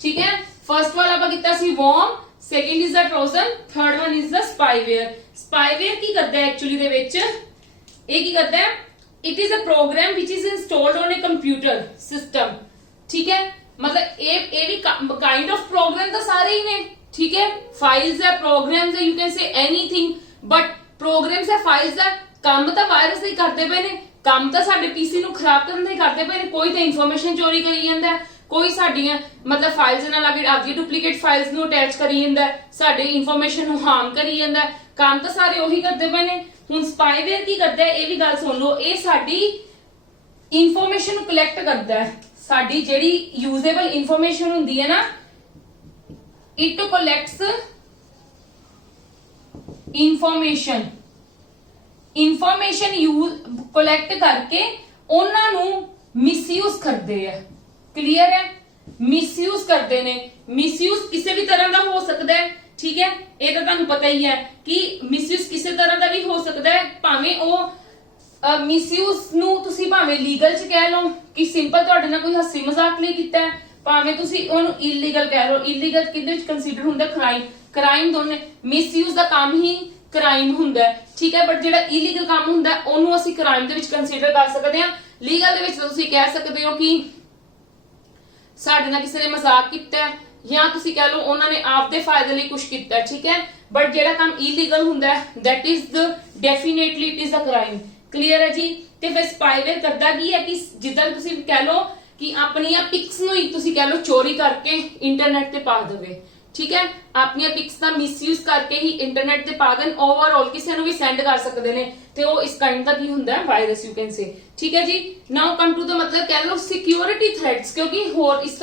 ਠੀਕ ਹੈ। ਫਰਸਟ ਵਾਲਾ ਆਪਾਂ ਕੀਤਾ ਸੀ worm, second is the Trojan, third one is the spyware. Spyware ਕੀ ਕਰਦਾ ਹੈ ਐਕਚੁਅਲੀ ਦੇ ਵਿੱਚ, ਇਹ ਕੀ ਕਰਦਾ ਹੈ, it is a program which is installed on a computer system, ਠੀਕ ਹੈ। मतलब ये भी काइंड ऑफ प्रोग्राम तो सारे ही ने, ठीक है। फाइल्स है, प्रोग्राम्स है, you can say anything, but programs है, फाइल्स है, काम तो वायरस ही करते पे ने, काम तो साडे पीसी नु खराब करने ही करते पे ने। कोई तो इन्फॉर्मेशन चोरी करी जांदा है, कोई साडियां मतलब फाइल्स नाल आगे आपदी डुप्लीकेट फाइल्स नु अटैच करी जांदा है, साडे इन्फॉर्मेशन नु हार्म करी जांदा है। काम तो सारे ओही करते पे ने। हुण स्पाईवेयर की करदा है, ये भी गल सुन लो, ये साडी इन्फॉर्मेशन नु कलैक्ट करदा है। साडी जेडी यूजेबल इंफॉर्मेशन हुंदी है ना, it collects information use collect करके उन्हां नू मिसयूज करदे है। क्लियर है, मिसयूज करते ने। मिसयूज किसी भी तरह का हो सकता है, ठीक है। ये तो तुहानू पता ही है कि मिसयूज किसी तरह का भी हो सकता है, भावें ओ मिसयूज नू तुसी भावें लीगल च कह लो कि सिंपल तुहाडे नाल कोई हसी मजाक लिए कीता है, भावें तुसी ओनू इलीगल कह लो। इलीगल किहदे विच कंसीडर हुंदा, क्राइम। क्राइम दोने, मिसयूज दा काम ही क्राइम हुंदा है, ठीक है। बट जेड़ा इलीगल काम हुंदा है ओनू असीं क्राइम दे विच कंसीडर कर सकदे हां। लीगल दे विच तुसी कह सकदे हो कि साडे नाल किसी ने मजाक कीता है, या तुसी कह लो उन्हां ने आपदे फायदे लई कुछ कीता है, ठीक है। बट जेड़ा काम इलीगल हुंदा है that is the definitely it is a crime. Clear है जी। ते फिर स्पाईवेयर करदा की है कि जिद्दां तुसी कह लो कि अपनी पिक्स नूं ही तुसी कह लो चोरी करके इंटरनेट ते पा देवे, ठीक है। अपनी पिक्स का मिसयूज करके ही इंटरनेट ते पा देन, ओवरऑल किसी नूं भी सेंड कर सकदे ने, ते वो इस काइंड दा की हुंदा है वायरस, यू कैन से, ठीक है जी। नाउ कम टू द मतलब कह लो सिक्योरिटी थ्रेट्स, क्योंकि होर इस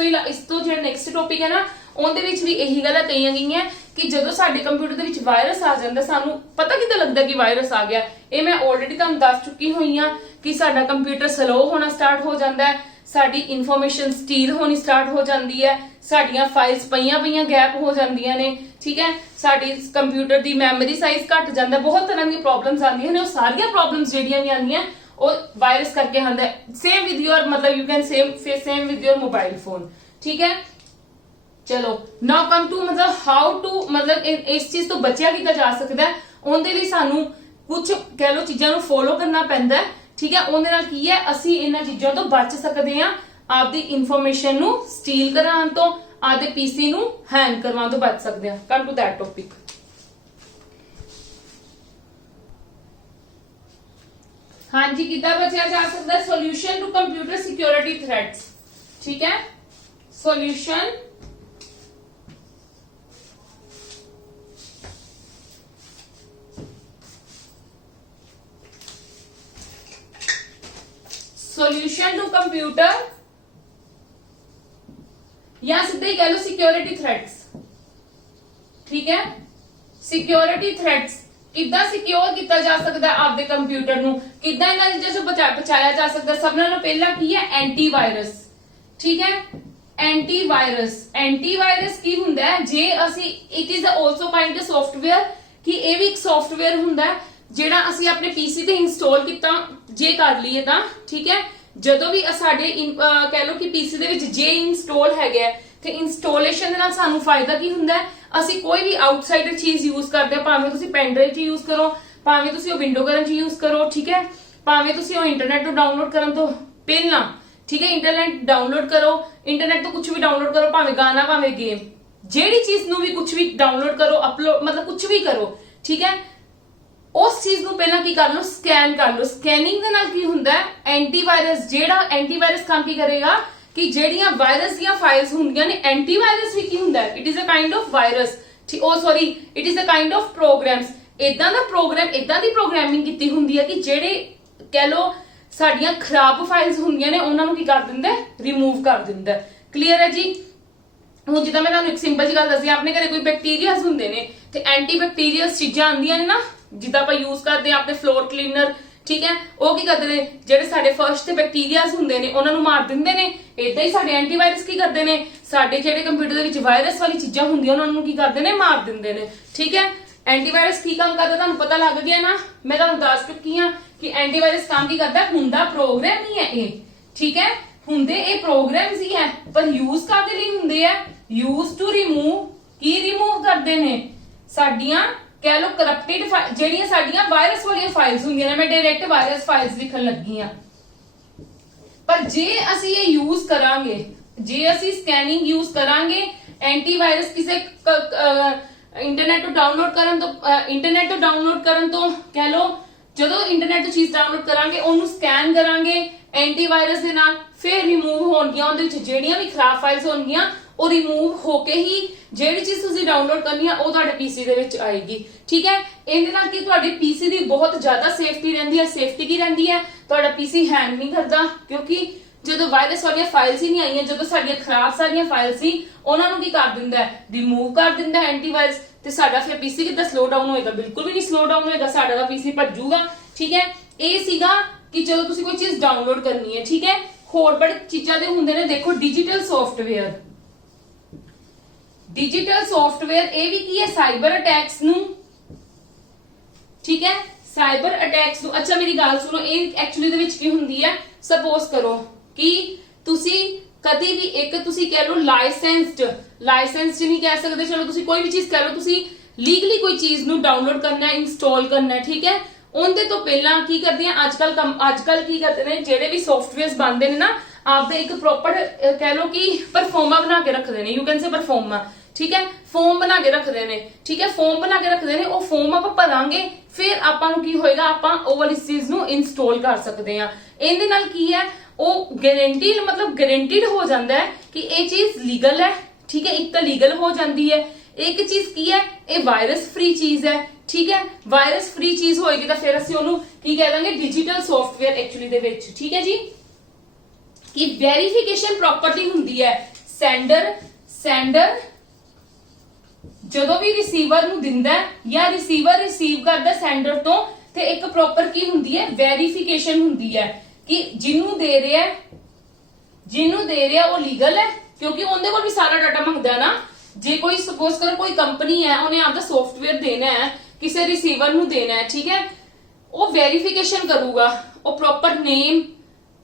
तो जो नेक्स्ट टॉपिक है ना ਉਹਦੇ ਵਿੱਚ ਵੀ ਇਹੀ ਗੱਲਾਂ ਕਹੀਆਂ ਗਈਆਂ ਕਿ ਜਦੋਂ ਸਾਡੇ ਕੰਪਿਊਟਰ ਦੇ ਵਿੱਚ ਵਾਇਰਸ ਆ ਜਾਂਦਾ ਸਾਨੂੰ ਪਤਾ ਕਿੱਦਾਂ ਲੱਗਦਾ ਕਿ ਵਾਇਰਸ ਆ ਗਿਆ। ਇਹ ਮੈਂ ਆਲਰੇਡੀ ਤੁਹਾਨੂੰ ਦੱਸ ਚੁੱਕੀ ਹੋਈ ਆ ਕਿ ਸਾਡਾ ਕੰਪਿਊਟਰ ਸਲੋ ਹੋਣਾ ਸਟਾਰਟ ਹੋ ਜਾਂਦਾ ਹੈ, ਸਾਡੀ ਇਨਫੋਰਮੇਸ਼ਨ ਸਟੀਲ ਹੋਣੀ ਸਟਾਰਟ ਹੋ ਜਾਂਦੀ ਹੈ, ਸਾਡੀਆਂ ਫਾਈਲਸ ਪਈਆਂ ਗੈਪ ਹੋ ਜਾਂਦੀਆਂ ਨੇ, ਠੀਕ ਹੈ। ਸਾਡੀ ਕੰਪਿਊਟਰ ਦੀ ਮੈਮਰੀ ਸਾਈਜ਼ ਘਟ ਜਾਂਦਾ, ਬਹੁਤ ਤਰ੍ਹਾਂ ਦੀਆਂ ਪ੍ਰੋਬਲਮਸ ਆਉਂਦੀਆਂ ਨੇ। ਉਹ ਸਾਰੀਆਂ ਪ੍ਰੋਬਲਮਸ ਜਿਹੜੀਆਂ ਵੀ ਆਉਂਦੀਆਂ ਉਹ ਵਾਇਰਸ ਕਰਕੇ ਆਉਂਦਾ ਹੈ। ਸੇਮ ਵਿਦ योर मतलब you can same with your mobile phone, ठीक है। चलो नाउ कम टू मतलब हाउ टू मतलब इस चीज तो बचिया किया जा सकता है, ਉਹਦੇ ਲਈ ਸਾਨੂੰ ਕੁਝ ਕਹਿ ਲੋ ਚੀਜ਼ਾਂ ਨੂੰ ਫੋਲੋ ਕਰਨਾ ਪੈਂਦਾ ਹੈ, ਠੀਕ ਹੈ। ਉਹਦੇ ਨਾਲ ਕੀ ਹੈ ਅਸੀਂ ਇਹਨਾਂ ਚੀਜ਼ਾਂ ਤੋਂ ਬਚ ਸਕਦੇ ਹਾਂ, ਆਪਦੀ ਇਨਫੋਰਮੇਸ਼ਨ ਨੂੰ ਸਟੀਲ ਕਰਾਉਣ ਤੋਂ, ਆਪਦੇ ਪੀਸੀ ਨੂੰ ਹੈਂਗ ਕਰਵਾਉਣ ਤੋਂ ਬਚ ਸਕਦੇ ਹਾਂ। Come to that topic. हाँ जी, कितना बचा जा सकता है solution to computer security threats, ठीक है। सॉल्यूशन टू कंप्यूटर या सीधे ही कह लो सिक्योरिटी थ्रेट्स, ठीक है। सिक्योरिटी थ्रेट्स किद्दां सिक्योर किया जा सकता है आपके कंप्यूटर नूं, किद्दां इन्हां चीज़ां चों बचाया जा सकता है। सब नालों पहला की है एंटीवायरस, ठीक है। एंटीवायरस की हुंदा है जे असी it is also kind of software कि ये भी एक सॉफ्टवेयर हुंदा है ਜਿਹੜਾ ਅਸੀਂ ਆਪਣੇ ਪੀਸੀ ਤੇ ਇੰਸਟਾਲ ਕੀਤਾ ਜੇ ਕਰ ਲਈਏ ਤਾਂ, ਠੀਕ ਹੈ। ਜਦੋਂ ਵੀ ਸਾਡੇ ਕਹਿ ਲਓ ਕਿ ਪੀਸੀ ਦੇ ਵਿੱਚ ਜੇ ਇੰਸਟਾਲ ਹੈਗਾ ਤੇ ਇੰਸਟਾਲੇਸ਼ਨ ਦੇ ਨਾਲ ਸਾਨੂੰ ਫਾਇਦਾ ਕੀ ਹੁੰਦਾ ਹੈ, ਅਸੀਂ ਕੋਈ ਵੀ ਆਊਟਸਾਈਡਰ ਚੀਜ਼ ਯੂਜ਼ ਕਰਦੇ ਆ, ਭਾਵੇਂ ਤੁਸੀਂ ਪੈਨ ਡਰਾਈਵ 'ਚ ਯੂਜ਼ ਕਰੋ, ਭਾਵੇਂ ਤੁਸੀਂ ਉਹ ਵਿੰਡੋ ਕਰਨ 'ਚ ਯੂਜ਼ ਕਰੋ, ਠੀਕ ਹੈ। ਭਾਵੇਂ ਤੁਸੀਂ ਉਹ ਇੰਟਰਨੈਟ ਤੋਂ ਡਾਊਨਲੋਡ ਕਰਨ ਤੋਂ ਪਹਿਲਾਂ, ਠੀਕ ਹੈ, ਇੰਟਰਨੈਟ ਡਾਊਨਲੋਡ ਕਰੋ, ਇੰਟਰਨੈਟ ਤੋਂ ਕੁਝ ਵੀ ਡਾਊਨਲੋਡ ਕਰੋ, ਭਾਵੇਂ ਗਾਣਾ ਭਾਵੇਂ ਗੇਮ, ਜਿਹੜੀ ਚੀਜ਼ ਨੂੰ ਵੀ ਕੁਝ ਵੀ ਡਾਊਨਲੋਡ ਕਰੋ, ਅਪਲੋਡ मतलब ਕੁਝ ਵੀ ਕਰੋ, ਠੀਕ ਹੈ। उस चीज ਨੂੰ ਪਹਿਲਾਂ ਕੀ ਕਰ ਲਓ, ਸਕੈਨ ਕਰ ਲਓ। ਸਕੈਨਿੰਗ ਦੇ ਨਾਲ ਕੀ ਹੁੰਦਾ ਹੈ, ਐਂਟੀਵਾਇਰਸ, ਜਿਹੜਾ ਐਂਟੀਵਾਇਰਸ ਕੰਮ ਕੀ ਕਰੇਗਾ ਕਿ ਜਿਹੜੀਆਂ ਵਾਇਰਸ ਦੀਆਂ ਫਾਈਲਸ ਹੁੰਦੀਆਂ ਨੇ, ਐਂਟੀਵਾਇਰਸ ਵੀ ਕੀ ਹੁੰਦਾ ਹੈ, it is a kind of virus, it is a kind of programs. ਇਦਾਂ ਦਾ ਪ੍ਰੋਗਰਾਮ, ਇਦਾਂ ਦੀ ਪ੍ਰੋਗਰਾਮਿੰਗ ਕੀਤੀ ਹੁੰਦੀ ਹੈ ਕਿ ਜਿਹੜੇ ਕਹਿ ਲਓ ਸਾਡੀਆਂ ਖਰਾਬ ਫਾਈਲਸ ਹੁੰਦੀਆਂ ਨੇ ਉਹਨਾਂ ਨੂੰ ਕੀ ਕਰ ਦਿੰਦਾ, ਰਿਮੂਵ ਕਰ ਦਿੰਦਾ। ਕਲੀਅਰ ਹੈ ਜੀ। ਹੁਣ ਜਿੱਦਾਂ ਮੈਂ ਤੁਹਾਨੂੰ ਇੱਕ ਸਿੰਪਲ ਜੀ ਗੱਲ ਦੱਸੀ, ਆਪਣੇ ਘਰੇ ਕੋਈ ਬੈਕਟੀਰੀਆਸ ਹੁੰਦੇ ਨੇ ਤੇ ਐਂਟੀਬੈਕਟੀਰੀਅਲ ਚੀਜ਼ਾਂ ਆਉਂਦੀਆਂ ਨੇ ਨਾ, ਜਿੱਦਾਂ ਆਪਾਂ ਯੂਜ਼ ਕਰਦੇ ਆ ਆਪਣੇ ਫਲੋਰ ਕਲੀਨਰ, ਠੀਕ ਹੈ, ਉਹ ਕੀ ਕਰਦੇ ਨੇ, ਜਿਹੜੇ ਸਾਡੇ ਫਰਸ਼ ਤੇ ਬੈਕਟੀਰੀਆਸ ਹੁੰਦੇ ਨੇ ਉਹਨਾਂ ਨੂੰ ਮਾਰ ਦਿੰਦੇ ਨੇ। ਇਦਾਂ ਹੀ ਸਾਡੇ ਐਂਟੀਵਾਇਰਸ ਕੀ ਕਰਦੇ ਨੇ, ਸਾਡੇ ਜਿਹੜੇ ਕੰਪਿਊਟਰ ਦੇ ਵਿੱਚ ਵਾਇਰਸ ਵਾਲੀ ਚੀਜ਼ਾਂ ਹੁੰਦੀਆਂ ਉਹਨਾਂ ਨੂੰ ਕੀ ਕਰਦੇ ਨੇ, ਮਾਰ ਦਿੰਦੇ ਨੇ। ਠੀਕ ਹੈ, ਐਂਟੀਵਾਇਰਸ ਕੀ ਕੰਮ ਕਰਦਾ ਤੁਹਾਨੂੰ ਪਤਾ ਲੱਗ ਗਿਆ ਨਾ, ਮੈਂ ਤੁਹਾਨੂੰ ਦੱਸ ਚੁੱਕੀ ਹਾਂ ਕਿ ਐਂਟੀਵਾਇਰਸ ਕੰਮ ਕੀ ਕਰਦਾ, ਹੁੰਦਾ ਪ੍ਰੋਗਰਾਮ ਹੀ ਹੈ ਇਹ। ਠੀਕ ਹੈ, ਹੁੰਦੇ ਇਹ ਪ੍ਰੋਗਰਾਮਸ ਹੀ ਹੈ, ਪਰ ਯੂਜ਼ ਕਾਦੇ ਲਈ ਹੁੰਦੇ ਆ, ਯੂਜ਼ ਟੂ ਰਿਮੂਵ, ਕੀ ਰਿਮੂਵ ਕਰਦੇ ਨੇ, ਸਾਡੀਆਂ कह लो करप्टेड ਜਿਹੜੀਆਂ ਸਾਡੀਆਂ ਵਾਇਰਸ ਵਾਲੀਆਂ ਫਾਈਲਸ ਹੁੰਦੀਆਂ ਨੇ। ਮੈਂ ਡਾਇਰੈਕਟ ਵਾਇਰਸ ਫਾਈਲਸ ਲਿਖਣ ਲੱਗੀ ਆ, ਪਰ ਜੇ ਅਸੀਂ ਇਹ ਯੂਜ਼ ਕਰਾਂਗੇ, ਜੇ ਅਸੀਂ ਸਕੈਨਿੰਗ ਯੂਜ਼ ਕਰਾਂਗੇ, ਐਂਟੀਵਾਇਰਸ ਕਿਸੇ ਇੰਟਰਨੈਟ ਤੋਂ ਡਾਊਨਲੋਡ ਕਰਨ ਤੋਂ कह लो ਜਦੋਂ ਇੰਟਰਨੈਟ ਤੋਂ ਚੀਜ਼ ਡਾਊਨਲੋਡ ਕਰਾਂਗੇ, ਉਹਨੂੰ ਸਕੈਨ ਕਰਾਂਗੇ ਐਂਟੀਵਾਇਰਸ ਦੇ ਨਾਲ, ਫਿਰ ਰਿਮੂਵ ਹੋਣਗੀਆਂ ਉਹਦੇ ਵਿੱਚ ਜਿਹੜੀਆਂ ਵੀ ਖਰਾਬ ਫਾਈਲਸ ਹੋਣਗੀਆਂ, ਉਹ ਰਿਮੂਵ ਹੋ ਕੇ ਹੀ ਜਿਹੜੀ ਚੀਜ਼ ਤੁਸੀਂ ਡਾਊਨਲੋਡ ਕਰਨੀ ਆ ਉਹ ਤੁਹਾਡੇ ਪੀਸੀ ਦੇ ਵਿੱਚ ਆਏਗੀ। ਠੀਕ ਹੈ, ਇਹਦੇ ਨਾਲ ਕੀ ਤੁਹਾਡੇ ਪੀਸੀ ਦੀ ਬਹੁਤ ਜ਼ਿਆਦਾ ਸੇਫਟੀ ਰਹਿੰਦੀ ਹੈ। ਸੇਫਟੀ ਕੀ ਰਹਿੰਦੀ ਹੈ, ਤੁਹਾਡਾ ਪੀਸੀ ਹੈਂਗ ਨਹੀਂ ਕਰਦਾ, ਕਿਉਂਕਿ ਜਦੋਂ ਵਾਇਰਸ ਵਾਲੀਆਂ ਫਾਈਲਸ ਹੀ ਨਹੀਂ ਆਈਆਂ, ਜਦੋਂ ਸਾਡੀਆਂ ਖਰਾਬ ਸਾਰੀਆਂ ਫਾਈਲਸ ਸੀ ਉਹਨਾਂ ਨੂੰ ਕੀ ਕਰ ਦਿੰਦਾ, ਰਿਮੂਵ ਕਰ ਦਿੰਦਾ ਐਂਟੀਵਾਇਰਸ, ਤੇ ਸਾਡਾ ਫਿਰ ਪੀਸੀ ਕਿੱਦਾਂ ਸਲੋ ਡਾਊਨ ਹੋਏਗਾ, ਬਿਲਕੁਲ ਵੀ ਨਹੀਂ ਸਲੋ ਡਾਊਨ ਹੋਏਗਾ, ਸਾਡਾ ਦਾ ਪੀਸੀ ਭੱਜੂਗਾ। ਠੀਕ ਹੈ, ਇਹ ਸੀਗਾ ਕਿ ਜਦੋਂ ਤੁਸੀਂ ਕੋਈ ਚੀਜ਼ ਡਾਊਨਲੋਡ ਕਰਨੀ ਹੈ। ਠੀਕ ਹੈ, ਹੋਰ ਬੜੇ ਚੀਜ਼ਾਂ ਦੇ ਹੁੰਦੇ ਨੇ, ਦੇਖੋ ਡਿਜੀਟਲ ਸੌਫਟਵੇਅਰ, डिजिटल सॉफ्टवेयर ये भी की है साइबर अटैक्स नू। ठीक है, साइबर अटैक्स नू। अच्छा मेरी गल सुनो, ये एक्चुअली दे विच की हुंदी है, सपोज करो कि तुसी कदी भी एक तुसी कह लो लाइसेंस्ड नहीं कह सकते, चलो तुसी कोई भी चीज कह लो, तुसी लीगली कोई चीज नू डाउनलोड करना है, इंस्टॉल करना है। ठीक है, उनदे तो पहला की करदे हैं अजकल की करते हैं, जेडे भी सॉफ्टवेयर्स बनते हैं ना, आपदे एक प्रॉपर कह लो कि परफॉर्मा बना के रखते हैं, यू कैन से परफॉर्मा। ठीक है, फॉर्म बना के रखते हैं। ठीक है, फॉर्म बना के रखते हैं, वो फॉर्म आप भरांगे, फिर आपां नूं की होएगा, आपां ओ वाली चीज नूं इंस्टॉल कर सकते हैं। इहदे नाल की है, वो गारंटी मतलब गारंटीड हो जाता है कि ये चीज लीगल है। ठीक है, एक तो लीगल हो जाती है, एक चीज की है, ये वायरस फ्री चीज है। ठीक है, वायरस फ्री चीज होएगी तो फिर असीं ओनूं की कह देंगे, डिजिटल सॉफ्टवेयर एक्चुअली दे विच। ठीक है जी, कि वेरीफिकेशन प्रॉपरली हुंदी है। सेंडर ਜਦੋਂ ਵੀ ਰਿਸੀਵਰ ਨੂੰ ਦਿੰਦਾ ਜਾਂ ਰਿਸੀਵਰ ਰਿਸੀਵ ਕਰਦਾ ਸੈਂਡਰ ਤੋਂ, ਤੇ ਇੱਕ ਪ੍ਰੋਪਰ ਕੀ ਹੁੰਦੀ ਹੈ, ਵੈਰੀਫਿਕੇਸ਼ਨ ਹੁੰਦੀ ਹੈ ਕਿ ਜਿਹਨੂੰ ਦੇ ਰਿਹਾ ਉਹ ਲੀਗਲ ਹੈ, ਕਿਉਂਕਿ ਉਹਦੇ ਕੋਲ ਵੀ ਸਾਰਾ ਡਾਟਾ ਮੰਗਦਾ ਨਾ। ਜੇ ਕੋਈ ਸਪੋਜ਼ ਕਰੋ ਕੋਈ ਕੰਪਨੀ ਹੈ, ਉਹਨੇ ਆਪਦਾ ਸੌਫਟਵੇਅਰ ਦੇਣਾ ਹੈ, ਕਿਸੇ ਰਿਸੀਵਰ ਨੂੰ ਦੇਣਾ ਹੈ, ਠੀਕ ਹੈ, ਉਹ ਵੈਰੀਫਿਕੇਸ਼ਨ ਕਰੂਗਾ, ਉਹ ਪ੍ਰੋਪਰ ਨੇਮ,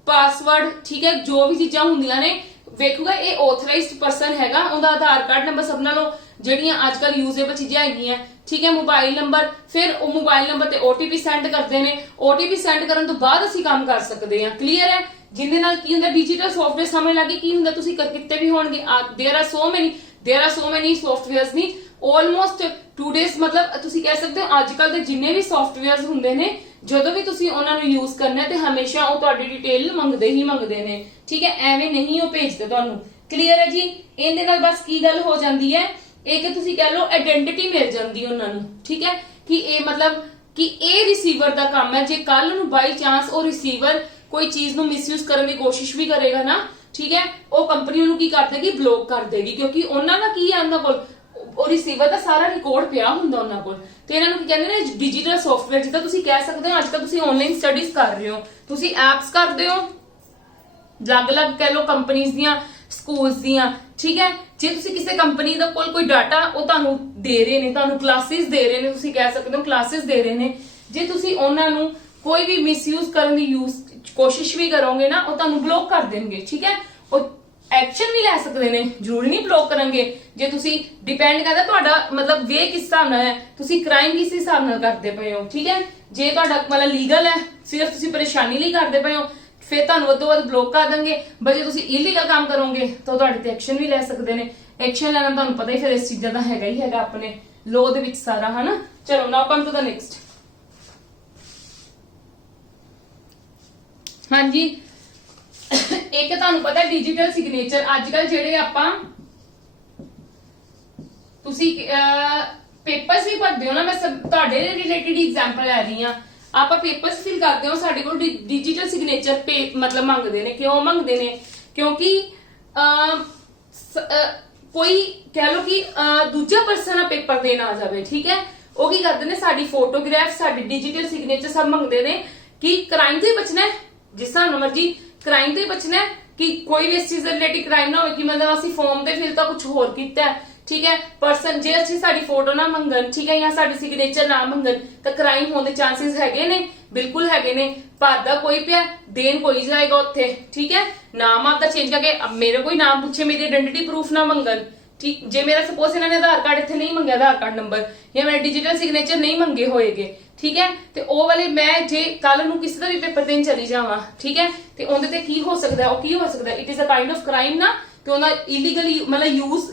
ਪਾਸਵਰਡ, ਠੀਕ ਹੈ, ਜੋ ਵੀ ਚੀਜ਼ਾਂ ਹੁੰਦੀਆਂ ਨੇ ਵੇਖੂਗਾ, ਇਹ ਆਥੋਰਾਈਜ਼ਡ ਪਰਸਨ ਹੈਗਾ, ਉਹਦਾ ਆਧਾਰ ਕਾਰਡ ਨੰਬਰ ਸਭ ਨਾਲੋਂ ਜਿਹੜੀਆਂ ਅੱਜਕੱਲ ਯੂਜ਼ੇਬਲ ਚੀਜ਼ਾਂ ਹੈਗੀਆਂ। ਠੀਕ ਹੈ, ਮੋਬਾਈਲ ਨੰਬਰ, ਫਿਰ ਉਹ ਮੋਬਾਈਲ ਨੰਬਰ ਤੇ OTP ਸੈਂਡ ਕਰਦੇ ਨੇ, OTP ਸੈਂਡ ਕਰਨ ਤੋਂ ਬਾਅਦ ਅਸੀਂ ਕੰਮ ਕਰ ਸਕਦੇ ਹਾਂ। ਕਲੀਅਰ ਹੈ, ਜਿਹਦੇ ਨਾਲ ਕੀ ਹੁੰਦਾ, ਡਿਜੀਟਲ ਸੌਫਟਵੇਅਰ ਸਮਝ ਲੱਗੇ ਕੀ ਹੁੰਦਾ, ਤੁਸੀਂ ਕਿਤੇ ਵੀ ਹੋਣਗੇ, there are so many softwares ਨਹੀਂ, ਆਲਮੋਸਟ ਟੂਡੇਸ, ਮਤਲਬ ਤੁਸੀਂ ਕਹਿ ਸਕਦੇ ਹੋ ਅੱਜਕੱਲ ਦੇ ਜਿੰਨੇ ਵੀ ਸੌਫਟਵੇਅਰਸ ਹੁੰਦੇ ਨੇ, ਜਦੋਂ ਵੀ ਤੁਸੀਂ ਉਹਨਾਂ ਨੂੰ ਯੂਜ਼ ਕਰਨਾ ਤੇ ਹਮੇਸ਼ਾ ਉਹ ਤੁਹਾਡੀ ਡਿਟੇਲ ਮੰਗਦੇ ਨੇ। ਠੀਕ ਹੈ, ਐਵੇਂ ਨਹੀਂ ਉਹ ਭੇਜਦੇ ਤੁਹਾਨੂੰ। ਕਲੀਅਰ ਹੈ ਜੀ, ਇਹਦੇ ਨਾਲ ਬਸ ਕੀ ਗੱਲ ਹੋ ਜਾਂਦੀ ਹੈ, ਇਹ ਕਿ ਤੁਸੀਂ ਕਹਿ ਲਓ ਆਇਡੈਂਟੀਟੀ ਮਿਲ ਜਾਂਦੀ ਉਹਨਾਂ ਨੂੰ। ਠੀਕ ਹੈ, ਕਿ ਇਹ ਮਤਲਬ ਕਿ ਇਹ ਰਿਸੀਵਰ ਦਾ ਕੰਮ ਹੈ। ਜੇ ਕੱਲ ਨੂੰ ਬਾਈ ਚਾਂਸ ਉਹ ਰਿਸੀਵਰ ਕੋਈ ਚੀਜ਼ ਨੂੰ ਮਿਸਯੂਜ਼ ਕਰਨ ਦੀ ਕੋਸ਼ਿਸ਼ ਵੀ ਕਰੇਗਾ ਨਾ, ਠੀਕ ਹੈ, ਉਹ ਕੰਪਨੀ ਉਹਨੂੰ ਕੀ ਕਰ ਦੇਗੀ, ਬਲੌਕ ਕਰ ਦੇਗੀ, ਕਿਉਂਕਿ ਉਹਨਾਂ ਦਾ ਕੀ ਹੈ, ਉਹਨਾਂ ਕੋਲ ਉਹ ਰਿਸੀਵਰ ਦਾ ਸਾਰਾ ਰਿਕਾਰਡ ਪਿਆ ਹੁੰਦਾ ਉਹਨਾਂ ਕੋਲ। ਤੇ ਇਹਨਾਂ ਨੂੰ ਕੀ ਕਹਿੰਦੇ ਨੇ, ਡਿਜੀਟਲ ਸੌਫਟਵੇਅਰ। ਜਿੱਦਾਂ ਤੁਸੀਂ ਕਹਿ ਸਕਦੇ ਹੋ ਅੱਜਕੱਲ ਤੁਸੀਂ ਆਨਲਾਈਨ ਸਟੱਡੀਜ਼ ਕਰ ਰਹੇ ਹੋ, ਤੁਸੀਂ ਐਪਸ ਕਰਦੇ ਹੋ ਅਲੱਗ-ਅਲੱਗ, ਕਹਿ ਲਓ ਕੰਪਨੀਆਂ ਦੀਆਂ, ਸਕੂਲਸ ਦੀਆਂ। ਠੀਕ ਹੈ, ਜੇ ਤੁਸੀਂ ਕਿਸੇ ਕੰਪਨੀ ਦਾ ਕੋਲ ਕੋਈ ਡਾਟਾ ਉਹ ਤੁਹਾਨੂੰ ਦੇ ਰਹੇ ਨੇ, ਤੁਹਾਨੂੰ ਕਲਾਸਿਸ ਦੇ ਰਹੇ ਨੇ, ਤੁਸੀਂ ਕਹਿ ਸਕਦੇ ਹੋ ਕਲਾਸਿਸ ਦੇ ਰਹੇ ਨੇ, ਜੇ ਤੁਸੀਂ ਉਹਨਾਂ ਨੂੰ ਕੋਈ ਵੀ ਮਿਸਯੂਜ਼ ਕਰਨ ਦੀ ਕੋਸ਼ਿਸ਼ ਵੀ ਕਰੋਗੇ ਨਾ, ਉਹ ਤੁਹਾਨੂੰ ਬਲੌਕ ਕਰ ਦੇਣਗੇ। ਠੀਕ ਹੈ, ਉਹ ਐਕਸ਼ਨ ਵੀ ਲੈ ਸਕਦੇ ਨੇ, ਜ਼ਰੂਰੀ ਨਹੀਂ ਬਲੌਕ ਕਰਨਗੇ। ਜੇ ਤੁਸੀਂ ਡਿਪੈਂਡ ਕਰਦਾ ਤੁਹਾਡਾ ਮਤਲਬ ਵੇ ਕਿਸ ਹਿਸਾਬ ਨਾਲ ਹੈ, ਤੁਸੀਂ ਕ੍ਰਾਈਮ ਕਿਸ ਹਿਸਾਬ ਨਾਲ ਕਰਦੇ ਪਏ ਹੋ। ਠੀਕ ਹੈ, ਜੇ ਤੁਹਾਡਾ ਮਤਲਬ ਲੀਗਲ ਹੈ, ਸਿਰਫ ਤੁਸੀਂ ਪਰੇਸ਼ਾਨੀ ਲਈ ਕਰਦੇ ਪਏ ਹੋ, ਫਿਰ ਤੁਹਾਨੂੰ ਵੱਧ ਤੋਂ ਵੱਧ ਬਲੌਕ ਕਰ ਦੇਣਗੇ। ਬਟ ਜੇ ਤੁਸੀਂ ਇਲੀਗਲ ਕੰਮ ਕਰੋਗੇ ਤਾਂ ਤੁਹਾਡੇ ਤੇ ਐਕਸ਼ਨ ਵੀ ਲੈ ਸਕਦੇ ਨੇ। ਐਕਸ਼ਨ ਲੈਣਾ ਤੁਹਾਨੂੰ ਪਤਾ ਹੀ ਫਿਰ ਇਸ ਚੀਜ਼ਾਂ ਦਾ ਹੈਗਾ ਹੀ ਹੈਗਾ ਆਪਣੇ ਲੋ ਦੇ ਵਿੱਚ ਸਾਰਾ, ਹਨਾ। ਚਲੋ ਨਾਓ ਕਮ ਟੂ ਦਾ ਨੈਕਸਟ। ਹਾਂਜੀ, ਇੱਕ ਤੁਹਾਨੂੰ ਪਤਾ ਡਿਜੀਟਲ ਸਿਗਨੇਚਰ, ਅੱਜਕੱਲ ਜਿਹੜੇ ਆਪਾਂ ਤੁਸੀਂ ਪੇਪਰਸ ਵੀ ਭਰਦੇ ਹੋ ਨਾ, ਮੈਂ ਤੁਹਾਡੇ ਰਿਲੇਟਡ ਐਗਜ਼ਾਮਪਲ ਲੈ ਰਹੀ ਹਾਂ। ਆਪਾਂ ਪੇਪਰਸ ਫਿਲ ਕਰਦੇ ਹਾਂ ਸਾਡੇ ਕੋਲ ਡਿਜੀਟਲ ਸਿਗਨੇਚਰ ਮਤਲਬ ਮੰਗਦੇ ਨੇ। ਕਿਉਂ ਮੰਗਦੇ ਨੇ? ਕਿਉਂਕਿ ਕੋਈ ਕਹਿ ਲੋ ਕਿ ਦੂਜਾ ਪਰਸਨ ਆ ਪੇਪਰ ਦੇਣ ਆ ਜਾਵੇ, ਠੀਕ ਹੈ, ਉਹ ਕੀ ਕਰਦੇ ਨੇ ਸਾਡੀ ਫੋਟੋਗ੍ਰਾਫ ਸਾਡੀ ਡਿਜੀਟਲ ਸਿਗਨੇਚਰ ਸਭ ਮੰਗਦੇ ਨੇ ਕਿ ਕ੍ਰਾਈਮ ਤੋਂ ਹੀ ਬਚਣਾ ਹੈ, ਜਿਸ ਤਰ੍ਹਾਂ ਮਰਜੀ ਕ੍ਰਾਈਮ ਤੋਂ ਹੀ ਬਚਣਾ ਹੈ ਕਿ ਕੋਈ ਵੀ ਇਸ ਚੀਜ਼ ਦੇ ਰਿਲੇਟਿਡ ਕ੍ਰਾਈਮ ਨਾ ਹੋਵੇ ਕਿ ਮਤਲਬ ਅਸੀਂ ਫਾਰਮ ਤੇ ਫਿਲ ਤਾਂ ਕੁਝ ਹੋਰ ਕੀਤਾ ਹੈ, ਠੀਕ ਹੈ। ਪਰਸਨ ਜੇ ਅਸੀਂ ਸਾਡੀ ਫੋਟੋ ਨਾ ਮੰਗਣ, ਠੀਕ ਹੈ, ਜਾਂ ਸਾਡੀ ਸਿਗਨੇਚਰ ਨਾ ਮੰਗਣ ਤਾਂ ਕ੍ਰਾਈਮ ਹੋਣ ਦੇ ਚਾਂਸਸ ਹੈਗੇ ਨੇ, ਬਿਲਕੁਲ ਹੈਗੇ ਨੇ। ਭਰਦਾ ਕੋਈ ਪਿਆ ਦੇਣ ਕੋਈ ਜਾਏਗਾ ਉੱਥੇ, ਠੀਕ ਹੈ। ਨਾਮ ਆਪਦਾ ਚੇਂਜ ਕਰਕੇ ਮੇਰੇ ਕੋਈ ਨਾਮ ਪੁੱਛੇ ਮੇਰੀ ਆਇਡੈਂਟੀ ਪ੍ਰੂਫ ਨਾ ਮੰਗਣ, ਠੀਕ। ਜੇ ਮੇਰਾ ਸਪੋਜ਼ ਇਹਨਾਂ ਨੇ ਆਧਾਰ ਕਾਰਡ ਇੱਥੇ ਨਹੀਂ ਮੰਗਿਆ ਆਧਾਰ ਕਾਰਡ ਨੰਬਰ ਜਾਂ ਮੇਰੇ ਡਿਜੀਟਲ ਸਿਗਨੇਚਰ ਨਹੀਂ ਮੰਗੇ ਹੋਏਗੇ, ਠੀਕ ਹੈ, ਤੇ ਉਹ ਵਾਲੇ ਮੈਂ ਜੇ ਕੱਲ ਨੂੰ ਕਿਸੇ ਦਾ ਵੀ ਪੇਪਰ ਦੇਣ ਚਲੀ ਜਾਵਾਂ, ਠੀਕ ਹੈ, ਤੇ ਉਹਦੇ ਤੇ ਕੀ ਹੋ ਸਕਦਾ, ਉਹ ਕੀ ਹੋ ਸਕਦਾ, it is a kind of crime ਨਾ, ਕਿ ਉਹਦਾ ਇਲੀਗਲੀ ਮਤਲਬ ਯੂਜ਼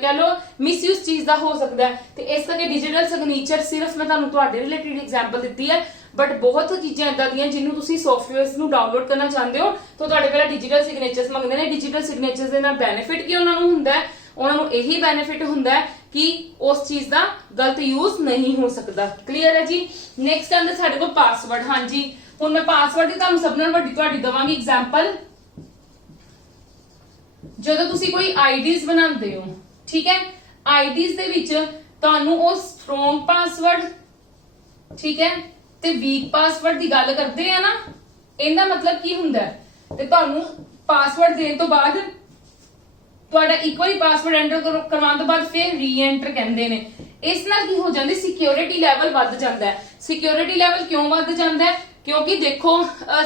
ਕਹਿ ਲੋ ਮਿਸਯੂਜ਼ ਚੀਜ਼ ਦਾ ਹੋ ਸਕਦਾ ਹੈ। ਤੇ ਇਸ ਕਰਕੇ ਡਿਜੀਟਲ ਸਿਗਨੇਚਰ ਸਿਰਫ ਮੈਂ ਤੁਹਾਨੂੰ ਤੁਹਾਡੇ ਰਿਲੇਟਿਡ ਐਗਜ਼ਾਮਪਲ ਦਿੱਤੀ ਹੈ, ਬਟ ਬਹੁਤ ਚੀਜ਼ਾਂ ਇਦਾਂ ਦੀਆਂ ਜਿਹਨੂੰ ਤੁਸੀਂ ਸੌਫਟਵੇਅਰਸ ਨੂੰ ਡਾਊਨਲੋਡ ਕਰਨਾ ਚਾਹੁੰਦੇ ਹੋ ਤਾਂ ਤੁਹਾਡੇ ਪਹਿਲਾਂ ਡਿਜੀਟਲ ਸਿਗਨੇਚਰਸ ਮੰਗਦੇ ਨੇ। ਡਿਜੀਟਲ ਸਿਗਨੇਚਰਸ ਦੇ ਨਾਲ ਬੈਨੀਫਿਟ ਕੀ ਉਹਨਾਂ ਨੂੰ ਹੁੰਦਾ ਹੈ? ਉਹਨਾਂ ਨੂੰ ਇਹੀ ਬੈਨੀਫਿਟ ਹੁੰਦਾ ਹੈ ਕਿ ਉਸ ਚੀਜ਼ ਦਾ ਗਲਤ ਯੂਜ਼ ਨਹੀਂ ਹੋ ਸਕਦਾ। ਕਲੀਅਰ ਹੈ ਜੀ। ਨੈਕਸਟ ਆਂਦਾ ਸਾਡੇ ਕੋਲ ਪਾਸਵਰਡ। ਹਾਂਜੀ, ਹੁਣ ਮੈਂ ਪਾਸਵਰਡ ਦੀ ਤੁਹਾਨੂੰ ਸਭ ਨਾਲ ਵੱਡੀ ਤੁਹਾਡੀ ਦਵਾਂਗੀ ਐਗਜ਼ਾਮਪਲ। ਜਦੋਂ ਤੁਸੀਂ ਕੋਈ ਆਈਡੀਜ਼ ਬਣਾਉਂਦੇ ਹੋ, ਠੀਕ ਹੈ, ਆਈਡੀਜ਼ ਦੇ ਵਿੱਚ ਤੁਹਾਨੂੰ ਉਹ ਸਟਰੋਂਗ ਪਾਸਵਰਡ, ਠੀਕ ਹੈ, ਤੇ ਵੀਕ ਪਾਸਵਰਡ ਦੀ ਗੱਲ ਕਰਦੇ ਆ ਨਾ, ਇਹਦਾ ਮਤਲਬ ਕੀ ਹੁੰਦਾ ਹੈ? ਤੇ ਤੁਹਾਨੂੰ ਪਾਸਵਰਡ ਦੇਣ ਤੋਂ ਬਾਅਦ ਤੁਹਾਡਾ ਇੱਕ ਵਾਰੀ ਪਾਸਵਰਡ ਐਂਟਰ ਕਰਵਾਉਣ ਤੋਂ ਬਾਅਦ ਫਿਰ ਰੀ-ਐਂਟਰ ਕਹਿੰਦੇ ਨੇ। ਇਸ ਨਾਲ ਕੀ ਹੋ ਜਾਂਦੀ? ਸਿਕਿਉਰਿਟੀ ਲੈਵਲ ਵੱਧ ਜਾਂਦਾ ਹੈ। ਸਿਕਿਉਰਿਟੀ ਲੈਵਲ ਕਿਉਂ ਵੱਧ ਜਾਂਦਾ ਹੈ? ਕਿਉਂਕਿ ਦੇਖੋ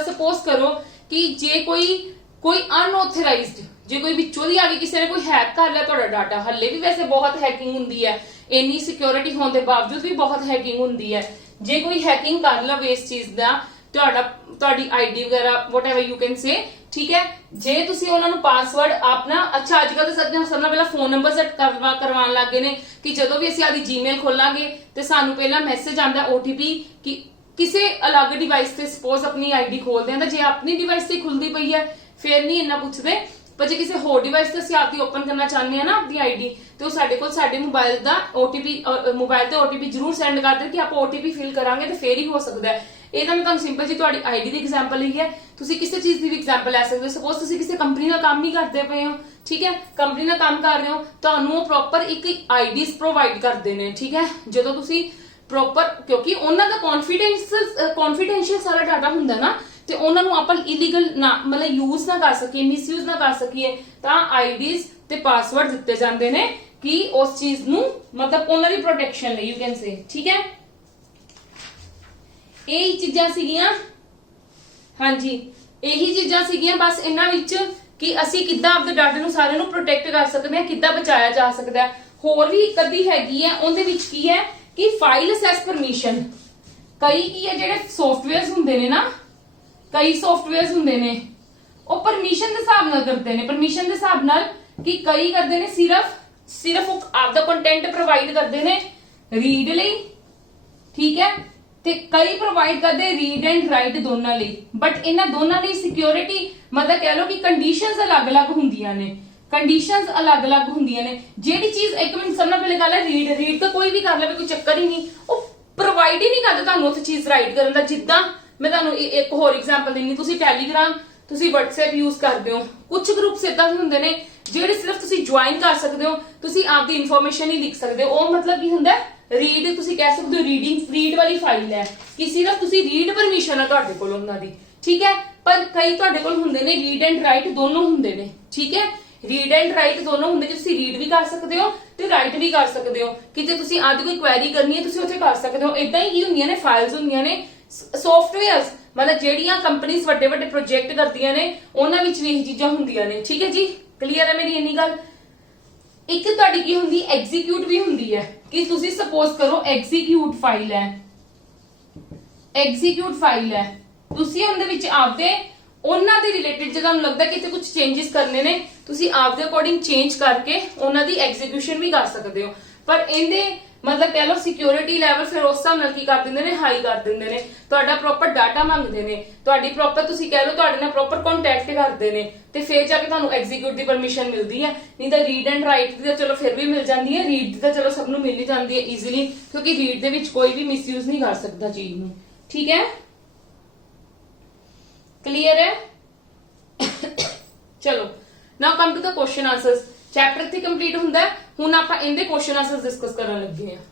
ਸਪੋਜ਼ ਕਰੋ ਕਿ ਜੇ ਕੋਈ ਅਨਆਥੋਰਾਈਜ਼ਡ, ਜੇ ਕੋਈ ਵਿੱਚੋਂ ਦੀ ਆ ਕੇ ਕਿਸੇ ਨੇ ਕੋਈ ਹੈਕ ਕਰ ਲਿਆ ਤੁਹਾਡਾ ਡਾਟਾ, ਹੱਲੇ ਵੀ ਵੈਸੇ ਬਹੁਤ ਹੈਕਿੰਗ ਹੁੰਦੀ ਹੈ, ਇੰਨੀ ਸਿਕਿਉਰਿਟੀ ਹੋਣ ਦੇ ਬਾਵਜੂਦ ਵੀ ਬਹੁਤ ਹੈਕਿੰਗ ਹੁੰਦੀ ਹੈ। ਜੇ ਕੋਈ ਹੈਕਿੰਗ ਕਰ ਲਵੇ ਇਸ ਚੀਜ਼ ਦਾ ਤੁਹਾਡੀ ਆਈਡੀ ਵਗੈਰਾ ਵਾਟ ਐਵਰ ਯੂ ਕੈਨ ਸੇ, ਠੀਕ ਹੈ, ਜੇ ਤੁਸੀਂ ਉਹਨਾਂ ਨੂੰ ਪਾਸਵਰਡ ਆਪਣਾ ਅੱਛਾ ਅੱਜ ਕੱਲ ਤਾਂ ਸਭ ਨਾਲ ਪਹਿਲਾਂ ਫੋਨ ਨੰਬਰ ਸੈੱਟ ਕਰਵਾਉਣ ਲੱਗ ਗਏ ਨੇ ਕਿ ਜਦੋਂ ਵੀ ਅਸੀਂ ਆਦੀ ਜੀਮੇਲ ਖੋਲਾਂਗੇ ਤੇ ਸਾਨੂੰ ਪਹਿਲਾਂ ਮੈਸੇਜ ਆਉਂਦਾ OTP ਕਿ ਕਿਸੇ ਅਲੱਗ ਡਿਵਾਈਸ ਤੇ ਸਪੋਜ਼ ਆਪਣੀ ਆਈਡੀ ਖੋਲਦੇ ਆ ਤਾਂ ਜੇ ਆਪਣੀ ਡਿਵਾਈਸ ਤੇ ਖੁੱਲਦੀ ਪਈ ਹੈ ਫਿਰ ਨਹੀਂ ਇੰਨਾ ਪੁੱਛਦੇ, ਪਰ ਜੇ ਕਿਸੇ ਹੋਰ ਡਿਵਾਈਸ ਤੇ ਅਸੀਂ ਆਪਦੀ ਓਪਨ ਕਰਨਾ ਚਾਹੁੰਦੇ ਆ ਨਾ ਆਪਦੀ ਆਈਡੀ ਤੇ ਉਹ ਸਾਡੇ ਕੋਲ ਸਾਡੇ ਮੋਬਾਈਲ ਦਾ ਮੋਬਾਈਲ ਤੇ OTP ਜ਼ਰੂਰ ਸੈਂਡ ਕਰ ਦੇ ਕਿ ਆਪਾਂ OTP ਫਿਲ ਕਰਾਂਗੇ ਤੇ ਫੇਰ ਹੀ ਹੋ ਸਕਦਾ ਹੈ। ਇਹ ਤਾਂ ਮੈਂ ਤੁਹਾਨੂੰ ਸਿੰਪਲ ਜੀ ਤੁਹਾਡੀ ਆਈਡੀ ਦੀ ਐਗਜ਼ਾਮਪਲ ਲਈ ਹੈ। ਤੁਸੀਂ ਕਿਸੇ ਚੀਜ਼ ਦੀ ਵੀ ਐਗਜ਼ਾਮਪਲ ਲੈ ਸਕਦੇ ਹੋ। ਸਪੋਜ਼ ਤੁਸੀਂ ਕਿਸੇ ਕੰਪਨੀ ਨਾਲ ਕੰਮ ਨਹੀਂ ਕਰਦੇ ਪਏ ਹੋ, ਠੀਕ ਹੈ, ਕੰਪਨੀ ਨਾਲ ਕੰਮ ਕਰ ਰਹੇ ਹੋ, ਤੁਹਾਨੂੰ ਉਹ ਪ੍ਰੋਪਰ ਇੱਕ ਆਈਡੀਜ਼ ਪ੍ਰੋਵਾਈਡ ਕਰਦੇ ਨੇ, ਠੀਕ ਹੈ। ਜਦੋਂ ਤੁਸੀਂ ਪ੍ਰੋਪਰ, ਕਿਉਂਕਿ ਉਹਨਾਂ ਦਾ ਕੌਨਫੀਡੈਂਸ਼ੀਅਲ ਸਾਰਾ ਡਾਟਾ ਹੁੰਦਾ ਨਾ, ਤੇ ਉਹਨਾਂ ਨੂੰ ਆਪਾਂ ਇਲੀਗਲ ਨਾ ਮਤਲਬ ਯੂਜ਼ ਨਾ ਕਰ ਸਕੀਏ, ਮਿਸਯੂਜ਼ ਨਾ ਕਰ ਸਕੀਏ, ਤਾਂ ਆਈਡੀਜ਼ ਤੇ ਪਾਸਵਰਡ ਦਿੱਤੇ ਜਾਂਦੇ ਨੇ ਕਿ ਉਸ ਚੀਜ਼ ਨੂੰ ਮਤਲਬ ਉਹਨਾਂ ਦੀ ਪ੍ਰੋਟੈਕਸ਼ਨ ਲਈ, ਯੂ ਕੈਨ ਸੇ, ਠੀਕ ਹੈ। ਇਹੀ ਚੀਜ਼ਾਂ ਸੀਗੀਆਂ, ਹਾਂਜੀ ਇਹੀ ਚੀਜ਼ਾਂ ਸੀਗੀਆਂ ਬਸ ਇਹਨਾਂ ਵਿੱਚ ਕਿ ਅਸੀਂ ਕਿੱਦਾਂ ਆਪਣੇ ਡਾਟਾ ਨੂੰ ਸਾਰਿਆਂ ਨੂੰ ਪ੍ਰੋਟੈਕਟ ਕਰ ਸਕਦੇ ਹਾਂ, ਕਿੱਦਾਂ ਬਚਾਇਆ ਜਾ ਸਕਦਾ ਹੈ। ਹੋਰ ਵੀ ਇੱਕ ਅੱਧੀ ਹੈਗੀ ਹੈ, ਉਹਦੇ ਵਿੱਚ ਕੀ ਹੈ ਕਿ ਫਾਈਲ ਅਸੈਸ ਪਰਮਿਸ਼ਨ। ਕਈ ਕੀ ਹੈ ਜਿਹੜੇ ਸੌਫਟਵੇਅਰਸ ਹੁੰਦੇ ਨੇ ਨਾ, ਕਈ ਸੌਫਟਵੇਅਰਸ ਹੁੰਦੇ ਨੇ ਉਹ ਪਰਮਿਸ਼ਨ ਦੇ ਹਿਸਾਬ ਨਾਲ ਕਰਦੇ ਨੇ। ਪਰਮਿਸ਼ਨ ਦੇ ਹਿਸਾਬ ਨਾਲ ਕਿ ਕਈ ਕਰਦੇ ਨੇ ਸਿਰਫ ਆਪਦਾ ਕੰਟੈਂਟ ਪ੍ਰੋਵਾਈਡ ਕਰਦੇ ਨੇ ਰੀਡ ਲਈ, ਠੀਕ ਹੈ, ਤੇ ਕਈ ਪ੍ਰੋਵਾਈਡ ਕਰਦੇ ਰੀਡ ਐਂਡ ਰਾਈਟ ਦੋਨਾਂ ਲਈ। ਬਟ ਇਹਨਾਂ ਦੋਨਾਂ ਲਈ ਸਿਕਿਉਰਿਟੀ ਮਤਲਬ ਕਹਿ ਲਓ ਕਿ ਕੰਡੀਸ਼ਨਸ ਅਲੱਗ-ਅਲੱਗ ਹੁੰਦੀਆਂ ਨੇ, ਕੰਡੀਸ਼ਨਸ ਅਲੱਗ-ਅਲੱਗ ਹੁੰਦੀਆਂ ਨੇ। ਜਿਹੜੀ ਚੀਜ਼ ਇੱਕ ਮਿੰਟ ਸਭ ਨਾਲ ਪਹਿਲੇ ਗੱਲ ਹੈ ਰੀਡ ਤਾਂ ਕੋਈ ਵੀ ਕਰ ਲਵੇ, ਕੋਈ ਚੱਕਰ ਹੀ ਨਹੀਂ, ਉਹ ਪ੍ਰੋਵਾਈਡ ਹੀ ਨਹੀਂ ਕਰਦਾ ਤੁਹਾਨੂੰ ਉੱਥੇ ਚੀਜ਼ ਰਾਈਟ ਕਰਨ ਦਾ। ਜਿੱਦਾਂ ਮੈਂ ਤੁਹਾਨੂੰ ਇੱਕ ਹੋਰ ਐਗਜ਼ਾਮਪਲ ਦਿੰਨੀ, ਤੁਸੀਂ ਟੈਲੀਗ੍ਰਾਮ, ਤੁਸੀਂ WhatsApp ਯੂਜ਼ ਕਰਦੇ ਹੋ, ਕੁਝ ਗਰੁੱਪਸ ਇਦਾਂ ਦੇ ਹੁੰਦੇ ਨੇ ਜਿਹੜੇ ਸਿਰਫ ਤੁਸੀਂ ਜੁਆਇਨ ਕਰ ਸਕਦੇ ਹੋ, ਤੁਸੀਂ ਆਪਦੀ ਇਨਫੋਰਮੇਸ਼ਨ ਹੀ ਲਿਖ ਸਕਦੇ ਹੋ। ਉਹ ਮਤਲਬ ਕੀ ਹੁੰਦਾ, ਰੀਡ ਤੁਸੀਂ ਕਹਿ ਸਕਦੇ ਹੋ, ਰੀਡ ਵਾਲੀ ਫਾਈਲ ਹੈ ਕਿ ਸਿਰਫ ਤੁਸੀਂ ਰੀਡ ਪਰਮਿਸ਼ਨ ਹੈ ਤੁਹਾਡੇ ਕੋਲ ਉਹਨਾਂ ਦੀ, ਠੀਕ ਹੈ। ਪਰ ਕਈ ਤੁਹਾਡੇ ਕੋਲ ਹੁੰਦੇ ਨੇ ਰੀਡ ਐਂਡ ਰਾਈਟ ਦੋਨੋਂ ਹੁੰਦੇ ਨੇ, ਠੀਕ ਹੈ। ਰੀਡ ਐਂਡ ਰਾਈਟ ਦੋਨੋਂ ਹੁੰਦੇ, ਜੇ ਤੁਸੀਂ ਰੀਡ ਵੀ ਕਰ ਸਕਦੇ ਹੋ ਤੇ ਰਾਈਟ ਵੀ ਕਰ ਸਕਦੇ ਹੋ, ਕਿ ਜੇ ਤੁਸੀਂ ਅੱਜ ਕੋਈ ਕੁਐਰੀ ਕਰਨੀ ਹੈ ਤੁਸੀਂ ਉੱਥੇ ਕਰ ਸਕਦੇ ਹੋ। ਇਦਾਂ ਹੀ ਕੀ ਹੁੰਦੀਆਂ ਨੇ, ਫਾਈਲਸ ਹੁੰਦੀਆਂ ਨੇ, ਸੌਫਟਵੇਅਰਸ ਮਤਲਬ ਜਿਹੜੀਆਂ ਕੰਪਨੀਆਂ ਵੱਡੇ ਪ੍ਰੋਜੈਕਟ ਕਰਦੀਆਂ ਨੇ ਉਹਨਾਂ ਵਿੱਚ ਵੀ ਇਹ ਚੀਜ਼ਾਂ ਹੁੰਦੀਆਂ ਨੇ, ਠੀਕ ਹੈ ਜੀ। ਕਲੀਅਰ ਹੈ ਮੇਰੀ ਇੰਨੀ ਗੱਲ। ਇੱਕ ਤੁਹਾਡੀ ਕੀ ਹੁੰਦੀ, ਐਗਜ਼ੀਕਿਊਟ ਵੀ ਹੁੰਦੀ ਹੈ ਕਿ ਤੁਸੀਂ ਸਪੋਜ਼ ਕਰੋ ਐਗਜ਼ੀਕਿਊਟ ਫਾਈਲ ਹੈ, ਤੁਸੀਂ ਉਹਦੇ ਵਿੱਚ ਆਪਦੇ ਉਹਨਾਂ ਦੇ ਰਿਲੇਟਡ ਜੇ ਤੁਹਾਨੂੰ ਲੱਗਦਾ ਕਿ ਇੱਥੇ ਕੁਝ ਚੇਂਜਸ ਕਰਨੇ ਨੇ, ਤੁਸੀਂ ਆਪਦੇ ਅਕੋਰਡਿੰਗ ਚੇਂਜ ਕਰਕੇ ਉਹਨਾਂ ਦੀ ਐਗਜ਼ੀਕਿਊਸ਼ਨ ਵੀ ਕਰ ਸਕਦੇ ਹੋ। ਪਰ ਇਹਦੇ ਮਤਲਬ ਕਹਿ ਲਓ ਸਿਕਿਉਰਿਟੀ ਲੈਵਲ ਫਿਰ ਉਸ ਹਿਸਾਬ ਨਾਲ ਕੀ ਕਰ ਦਿੰਦੇ ਨੇ, ਹਾਈ ਕਰ ਦਿੰਦੇ ਨੇ। ਤੁਹਾਡਾ ਪ੍ਰੋਪਰ ਡਾਟਾ ਮੰਗਦੇ ਨੇ, ਤੁਹਾਡੀ ਪ੍ਰੋਪਰ ਤੁਸੀਂ ਕਹਿ ਲਓ ਤੁਹਾਡੇ ਨਾਲ ਪ੍ਰੋਪਰ ਕੰਟੈਕਟ ਕਰਦੇ ਨੇ, ਤੇ ਫਿਰ ਜਾ ਕੇ ਤੁਹਾਨੂੰ ਐਗਜ਼ੀਕਿਊਟ ਦੀ ਪਰਮਿਸ਼ਨ ਮਿਲਦੀ ਹੈ। ਨਹੀਂ ਤਾਂ ਰੀਡ ਐਂਡ ਰਾਈਟ ਦੀ ਤਾਂ ਚਲੋ ਫਿਰ ਵੀ ਮਿਲ ਜਾਂਦੀ ਹੈ, ਰੀਡ ਦੀ ਤਾਂ ਚਲੋ ਸਭ ਨੂੰ ਮਿਲ ਹੀ ਜਾਂਦੀ ਹੈ ਈਜ਼ੀਲੀ, ਕਿਉਂਕਿ ਰੀਡ ਦੇ ਵਿੱਚ ਕੋਈ ਵੀ ਮਿਸਯੂਜ਼ ਨਹੀਂ ਕਰ ਸਕਦਾ ਚੀਜ਼ ਨੂੰ, ठीक है, क्लियर है। चलो now come to the question answers. Chapter इत्थे कंप्लीट हुंदा है, हुण आपां इहदे क्वेश्चन आंसर्स डिस्कस करन लगे हैं।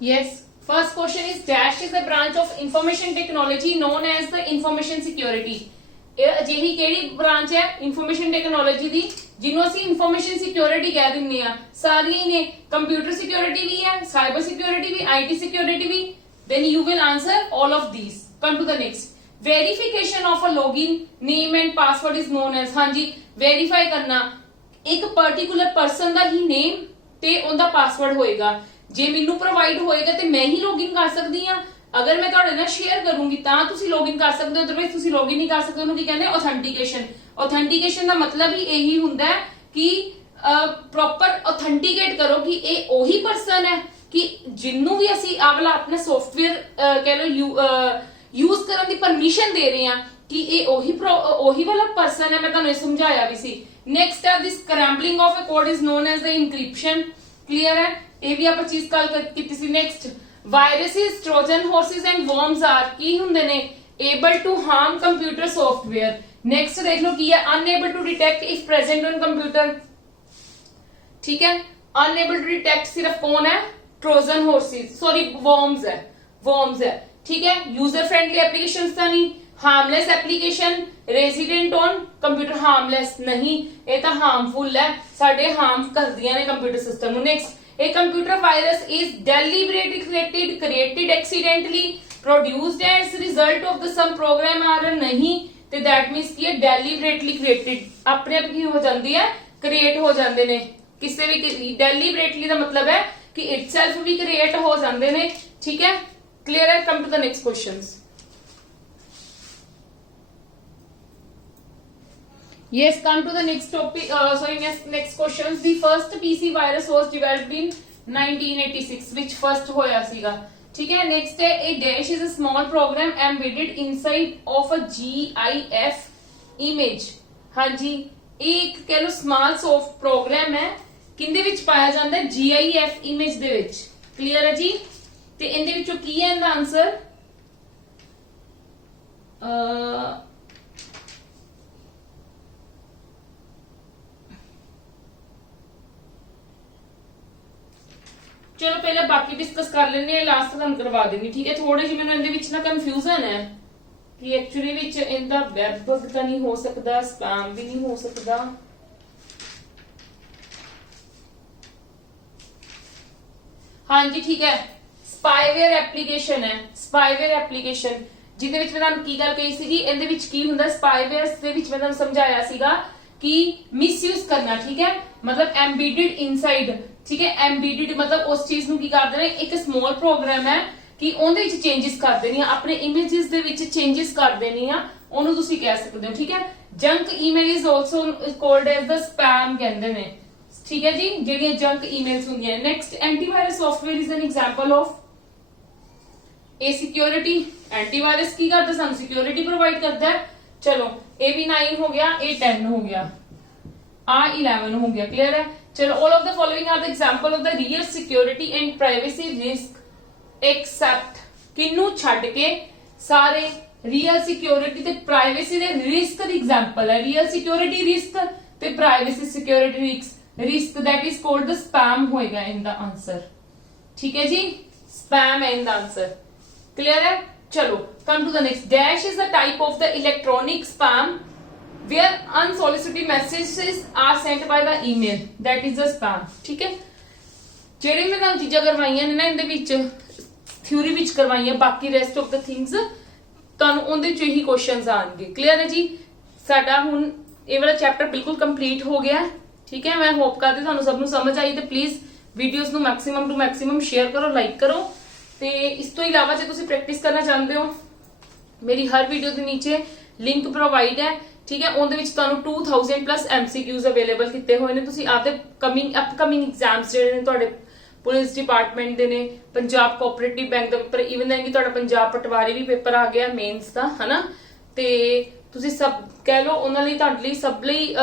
Yes, first question is dash is a branch of information technology known as the information security. ਅਜਿਹੀ ਕਿਹੜੀ ਬ੍ਰਾਂਚ ਹੈ ਇਨਫੋਰਮੇਸ਼ਨ ਟੈਕਨੋਲੋਜੀ ਦੀ ਜਿਹਨੂੰ ਅਸੀਂ ਇਨਫੋਰਮੇਸ਼ਨ ਸਿਕਿਉਰਿਟੀ ਕਹਿ ਦਿੰਦੇ ਆ? ਸਾਰੀਆਂ ਹੀ ਨੇ, ਕੰਪਿਊਟਰ ਸਿਕਿਉਰਿਟੀ ਵੀ ਹੈ, ਸਾਈਬਰ ਸਿਕਿਉਰਿਟੀ ਵੀ, ਆਈਟੀ ਸਿਕਿਉਰਿਟੀ ਵੀ। then you will answer all of these. come to the next, verification of a login name and password is known as। ਹਾਂਜੀ, ਵੈਰੀਫਾਈ ਕਰਨਾ ਇੱਕ ਪਾਰਟਿਕੂਲਰ ਪਰਸਨ ਦਾ ਹੀ ਨੇਮ ਤੇ ਉਹਦਾ ਪਾਸਵਰਡ ਹੋਏਗਾ। ਜੇ ਮੈਨੂੰ ਪ੍ਰੋਵਾਈਡ ਹੋਏਗਾ ਤੇ ਮੈਂ ਹੀ ਲੌਗਇਨ ਕਰ ਸਕਦੀ ਆ। ਅਗਰ ਮੈਂ ਤੁਹਾਡੇ ਨਾਲ ਸ਼ੇਅਰ ਕਰੂੰਗੀ ਤਾਂ ਤੁਸੀਂ ਲੌਗਇਨ ਕਰ ਸਕਦੇ ਹੋ, ਅਦਰਵਾਈਜ਼ ਤੁਸੀਂ ਲੌਗਇਨ ਨਹੀਂ ਕਰ ਸਕਦੇ। ਉਹਨੂੰ ਕੀ ਕਹਿੰਦੇ? ਆਥੈਂਟੀਕੇਸ਼ਨ। ਆਥੈਂਟੀਕੇਸ਼ਨ ਦਾ ਮਤਲਬ ਹੀ ਇਹੀ ਹੁੰਦਾ ਹੈ ਕਿ ਪ੍ਰੋਪਰ ਆਥੈਂਟੀਕੇਟ ਕਰੋ ਕਿ ਇਹ ਉਹੀ ਪਰਸਨ ਹੈ, ਕਿ ਜਿੰਨੂੰ ਵੀ ਅਸੀਂ ਆਹ ਵਾਲਾ ਆਪਣਾ ਸੌਫਟਵੇਅਰ ਕਹਿ ਲਓ ਯੂਜ਼ ਕਰਨ ਦੀ ਪਰਮਿਸ਼ਨ ਦੇ ਰਹੇ ਹਾਂ ਕਿ ਇਹ ਉਹੀ ਵਾਲਾ ਪਰਸਨ ਹੈ। ਮੈਂ ਤੁਹਾਨੂੰ ਇਹ ਸਮਝਾਇਆ ਵੀ ਸੀ। ਨੈਕਸਟ ਹੈ this scrambling of a code is known as the encryption. Clear ਹੈ, ਇਹ ਵੀ ਆਪਾਂ ਚੀਜ਼ ਕੱਲ ਕੀਤੀ ਸੀ। Next, viruses, Trojan horses and worms are ਕੀ ਹੁੰਦੇ ਨੇ? Able to harm computer software. Next ਦੇਖ ਲਓ ਕੀ ਹੈ? Unable to detect if present on computer. ठीक है, अनएबल टू डिटेक्ट सिर्फ कौन है? ट्रोजन हॉर्सेस, सॉरी वर्म्स है, वर्म्स है। ठीक है, यूजर फ्रेंडली एप्लीकेशंस ਤਾਂ नहीं, harmless application, resident on computer harmless नहीं, ये तो हार्मफुल है, साडे हार्म करदियां ने कंप्यूटर सिस्टम ਨੂੰ। Next, a computer virus is deliberately created accidentally, produced as result of the some program error नहीं, ਤੇ that means ਕੀ ਹੈ? deliberately created, ਆਪਣੇ ਆਪ ਕੀ ਹੋ ਜਾਂਦੀ ਹੈ? ਕ੍ਰੀਏਟ ਹੋ ਜਾਂਦੇ ਨੇ। ਕਿਸੇ ਵੀ ਡੈਲੀਬਰੇਟਲੀ ਦਾ ਮਤਲਬ ਹੈ ਕਿ ਇਟਸੈਲਫ ਵੀ ਕ੍ਰੀਏਟ ਹੋ ਜਾਂਦੇ ਨੇ। ਠੀਕ ਹੈ, ਕਲੀਅਰ ਹੈ। Come to the next questions. yes, come to the next topic, next questions। the first PC virus was developed in 1986 which first ਹੋਇਆ ਸੀਗਾ। ਠੀਕ ਹੈ, ਨੈਕਸਟ ਹੈ a dash is a small program embedded inside of a GIF image। ਹਾਂਜੀ, ਇਹ ਇੱਕ ਕਹਿ ਲਓ ਸਮਾਲ ਸੌਫਟ ਪ੍ਰੋਗਰਾਮ ਹੈ, ਕਿੰਦੇ ਵਿੱਚ ਪਾਇਆ ਜਾਂਦਾ ਹੈ? GIF ਇਮੇਜ ਦੇ ਵਿੱਚ। ਕਲੀਅਰ ਹੈ ਜੀ। ਤੇ ਇਹਦੇ ਵਿੱਚੋਂ ਕੀ ਹੈ ਇਹਦਾ ਆਨਸਰ? ਚਲੋ ਪਹਿਲਾਂ ਬਾਕੀ ਡਿਸਕਸ ਕਰ ਲੈਂਦੇ ਆ, ਲਾਸਟ ਤੁਹਾਨੂੰ ਕਰਵਾ ਦੇਣੀ। ਠੀਕ ਹੈ, ਥੋੜੇ ਜਿਹੀ ਮੈਨੂੰ ਇਹਦੇ ਵਿੱਚ ਨਾ ਕਨਫਿਊਜ਼ਨ ਹੈ ਕਿ ਐਕਚੁਅਲੀ ਵਿੱਚ ਇਹਦਾ ਵੈਬ ਬਗ ਤਾਂ ਨਹੀਂ ਹੋ ਸਕਦਾ, ਸਪੈਮ ਵੀ ਨਹੀਂ ਹੋ ਸਕਦਾ। ਹਾਂਜੀ ਠੀਕ ਹੈ, ਸਪਾਈਵੇਅਰ ਐਪਲੀਕੇਸ਼ਨ ਹੈ। ਸਪਾਈਵੇਅਰ ਐਪਲੀਕੇਸ਼ਨ ਜਿਹਦੇ ਵਿੱਚ ਮੈਂ ਤੁਹਾਨੂੰ ਕੀ ਗੱਲ ਕਹੀ ਸੀਗੀ, ਇਹਦੇ ਵਿੱਚ ਕੀ ਹੁੰਦਾ? ਸਪਾਈਵੇਅਰਸ ਦੇ ਵਿੱਚ ਮੈਂ ਤੁਹਾਨੂੰ ਸਮਝਾਇਆ ਸੀਗਾ ਕਿ ਮਿਸਯੂਜ਼ ਕਰਨਾ। ਠੀਕ ਹੈ, ਮਤਲਬ ਐਮਬੀਡਡ ਇਨਸਾਈਡ। ਠੀਕ ਹੈ, ਐਮਬੀਡਡ ਮਤਲਬ ਉਸ ਚੀਜ਼ ਨੂੰ ਕੀ ਕਰਦੇ ਨੇ? ਇੱਕ ਸਮਾਲ ਪ੍ਰੋਗਰਾਮ ਹੈ ਕਿ ਉਹਦੇ ਵਿੱਚ ਚੇਂजेस ਕਰ ਦੇਣੀ ਆ, ਆਪਣੇ ਇਮੇजेस ਦੇ ਵਿੱਚ ਚੇਂजेस ਕਰ ਦੇਣੀ ਆ, ਉਹਨੂੰ ਤੁਸੀਂ ਕਹਿ ਸਕਦੇ ਹੋ। ਠੀਕ ਹੈ, junk email is also called as the spam ਕਹਿੰਦੇ ਨੇ। ਠੀਕ ਹੈ ਜੀ, ਜਿਹੜੀਆਂ ਜੰਕ ਈਮੇਲਸ ਹੁੰਦੀਆਂ ਨੇ। Next, antivirus software is an example of ਇਹ ਸਿਕਿਉਰਿਟੀ। ਐਂਟੀਵਾਇਰਸ ਕੀ ਕਰਦਾ? ਸਾਨੂੰ ਸਿਕਿਉਰਿਟੀ ਪ੍ਰੋਵਾਈਡ ਕਰਦਾ ਹੈ। ਚਲੋ ਇਹ ਵੀ 9 ਹੋ ਗਿਆ, ਇਹ 10 ਹੋ ਗਿਆ, ਆ 11 ਹੋ ਗਿਆ। ਕਲੀਅਰ ਹੈ। ਚਲੋ, all of the following are the example of the real security and privacy risk except ਕਿਨੂੰ ਛੱਡ ਕੇ ਸਾਰੇ ਰੀਅਲ ਸਿਕਿਉਰਿਟੀ ਤੇ ਪ੍ਰਾਈਵੇਸੀ ਦੇ ਰਿਸਕ ਦੀ ਐਗਜ਼ਾਮਪਲ ਹੈ। ਰੀਅਲ ਸਿਕਿਉਰਿਟੀ ਰਿਸਕ ਤੇ privacy security risk that is called the spam ਹੋਏਗਾ ਇਨ ਦਾ answer. ਠੀਕ ਹੈ ਜੀ, spam ਹੈ ਇਨ ਦਾ ਆਨਸਰ। ਕਲੀਅਰ ਹੈ। ਚਲੋ, come to the next, dash is a type of the electronic spam where unsolicited messages are sent by the email, that is the spam। ਠੀਕ ਹੈ, ਜਿਹੜੇ ਮੈਂ ਤੁਹਾਨੂੰ ਚੀਜ਼ਾਂ ਕਰਵਾਈਆਂ ਨੇ ਨਾ ਇਹਦੇ ਵਿੱਚ ਥਿਊਰੀ ਵਿੱਚ ਕਰਵਾਈਆਂ, ਬਾਕੀ ਰੈਸਟ ਆਫ ਦ ਥਿੰਗਸ ਤੁਹਾਨੂੰ ਉਹਦੇ ਚ ਹੀ ਕੁਐਸਚਨਸ ਆਣਗੇ। ਕਲੀਅਰ ਹੈ ਜੀ। ਸਾਡਾ ਹੁਣ ਇਹ ਵਾਲਾ ਚੈਪਟਰ ਬਿਲਕੁਲ ਕੰਪਲੀਟ ਹੋ ਗਿਆ। ਠੀਕ ਹੈ, ਮੈਂ ਹੋਪ ਕਰਦੀ ਤੁਹਾਨੂੰ ਸਭ ਨੂੰ ਸਮਝ ਆਈ। ਤੇ ਪਲੀਜ਼ ਵੀਡੀਓਜ਼ ਨੂੰ ਮੈਕਸਿਮਮ ਟੂ ਮੈਕਸਿਮਮ ਸ਼ੇਅਰ ਕਰੋ, ਲਾਈਕ ਕਰੋ। ਤੇ ਇਸ ਤੋਂ ਇਲਾਵਾ ਜੇ ਤੁਸੀਂ ਪ੍ਰੈਕਟਿਸ ਕਰਨਾ ਚਾਹੁੰਦੇ ਹੋ, ਮੇਰੀ ਹਰ ਵੀਡੀਓ ਦੇ ਨੀਚੇ ਲਿੰਕ ਪ੍ਰੋਵਾਈਡ ਹੈ। ਠੀਕ ਹੈ, ਉਹਦੇ ਵਿੱਚ ਤੁਹਾਨੂੰ 2000 ਪਲੱਸ MCQs ਅਵੇਲੇਬਲ ਕੀਤੇ ਹੋਏ ਨੇ। ਤੁਸੀਂ ਆਪਦੇ ਅਪਕਮਿੰਗ ਐਗਜ਼ਾਮਸ ਜਿਹੜੇ ਨੇ ਤੁਹਾਡੇ ਪੁਲਿਸ ਡਿਪਾਰਟਮੈਂਟ ਦੇ ਨੇ, ਪੰਜਾਬ ਕੋਆਪਰੇਟਿਵ ਬੈਂਕ ਦਾ ਪੇਪਰ, ਈਵਨ ਦੈਨ ਕਿ ਤੁਹਾਡਾ ਪੰਜਾਬ ਪਟਵਾਰੀ ਵੀ ਪੇਪਰ ਆ ਗਿਆ ਮੇਨਸ ਦਾ, ਹਨਾ। ਤੇ ਤੁਸੀਂ ਸਭ ਕਹਿ ਲਓ ਉਹਨਾਂ ਲਈ, ਤੁਹਾਡੇ ਲਈ ਸਭ ਲਈ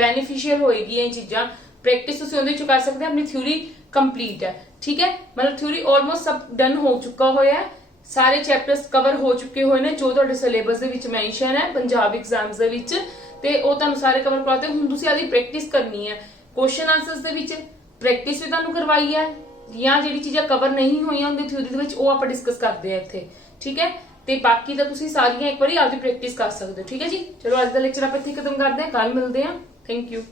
ਬੈਨੀਫੀਸ਼ੀਅਲ ਹੋਏਗੀ ਇਹ ਚੀਜ਼ਾਂ। ਪ੍ਰੈਕਟਿਸ ਤੁਸੀਂ ਉਹਦੇ ਚ ਕਰ ਸਕਦੇ ਹੋ, ਆਪਣੀ ਥਿਊਰੀ ਕੰਪਲੀਟ ਹੈ। ਠੀਕ ਹੈ, ਮਤਲਬ ਥਿਊਰੀ ਆਲਮੋਸਟ ਸਭ ਡਨ ਹੋ ਚੁੱਕਾ ਹੋਇਆ ਹੈ, ਸਾਰੇ ਚੈਪਟਰਸ ਕਵਰ ਹੋ ਚੁੱਕੇ ਹੋਏ ਨੇ ਜੋ ਤੁਹਾਡੇ ਸਿਲੇਬਸ ਦੇ ਵਿੱਚ ਮੈਂਸ਼ਨ ਹੈ ਪੰਜਾਬ ਐਗਜ਼ਾਮਸ ਦੇ ਵਿੱਚ, ਤੇ ਉਹ ਤੁਹਾਨੂੰ ਸਾਰੇ ਕਵਰ ਕਰਾਤੇ। ਹੁਣ ਤੁਸੀਂ ਆਦੀ ਪ੍ਰੈਕਟਿਸ ਕਰਨੀ ਹੈ, ਕੁਐਸਚਨ ਆਨਸਰਸ ਦੇ ਵਿੱਚ ਪ੍ਰੈਕਟਿਸ ਵੀ ਤੁਹਾਨੂੰ ਕਰਵਾਈ ਹੈ, ਜਾਂ ਜਿਹੜੀ ਚੀਜ਼ਾਂ ਕਵਰ ਨਹੀਂ ਹੋਈਆਂ ਉਹਦੀ ਥਿਊਰੀ ਦੇ ਵਿੱਚ ਉਹ ਆਪਾਂ ਡਿਸਕਸ ਕਰਦੇ ਆ ਇੱਥੇ। ਠੀਕ ਹੈ, ਤੇ ਬਾਕੀ ਤਾਂ ਤੁਸੀਂ ਸਾਰੀਆਂ ਇੱਕ ਵਾਰੀ ਆਪਦੀ ਪ੍ਰੈਕਟਿਸ ਕਰ ਸਕਦੇ ਹੋ। ਠੀਕ ਹੈ ਜੀ, ਚਲੋ ਅੱਜ ਦਾ ਲੈਕਚਰ ਆਪਾਂ ਇੱਥੇ ਖਤਮ ਕਰਦੇ ਹਾਂ, ਕੱਲ ਮਿਲਦੇ ਹਾਂ। Thank you.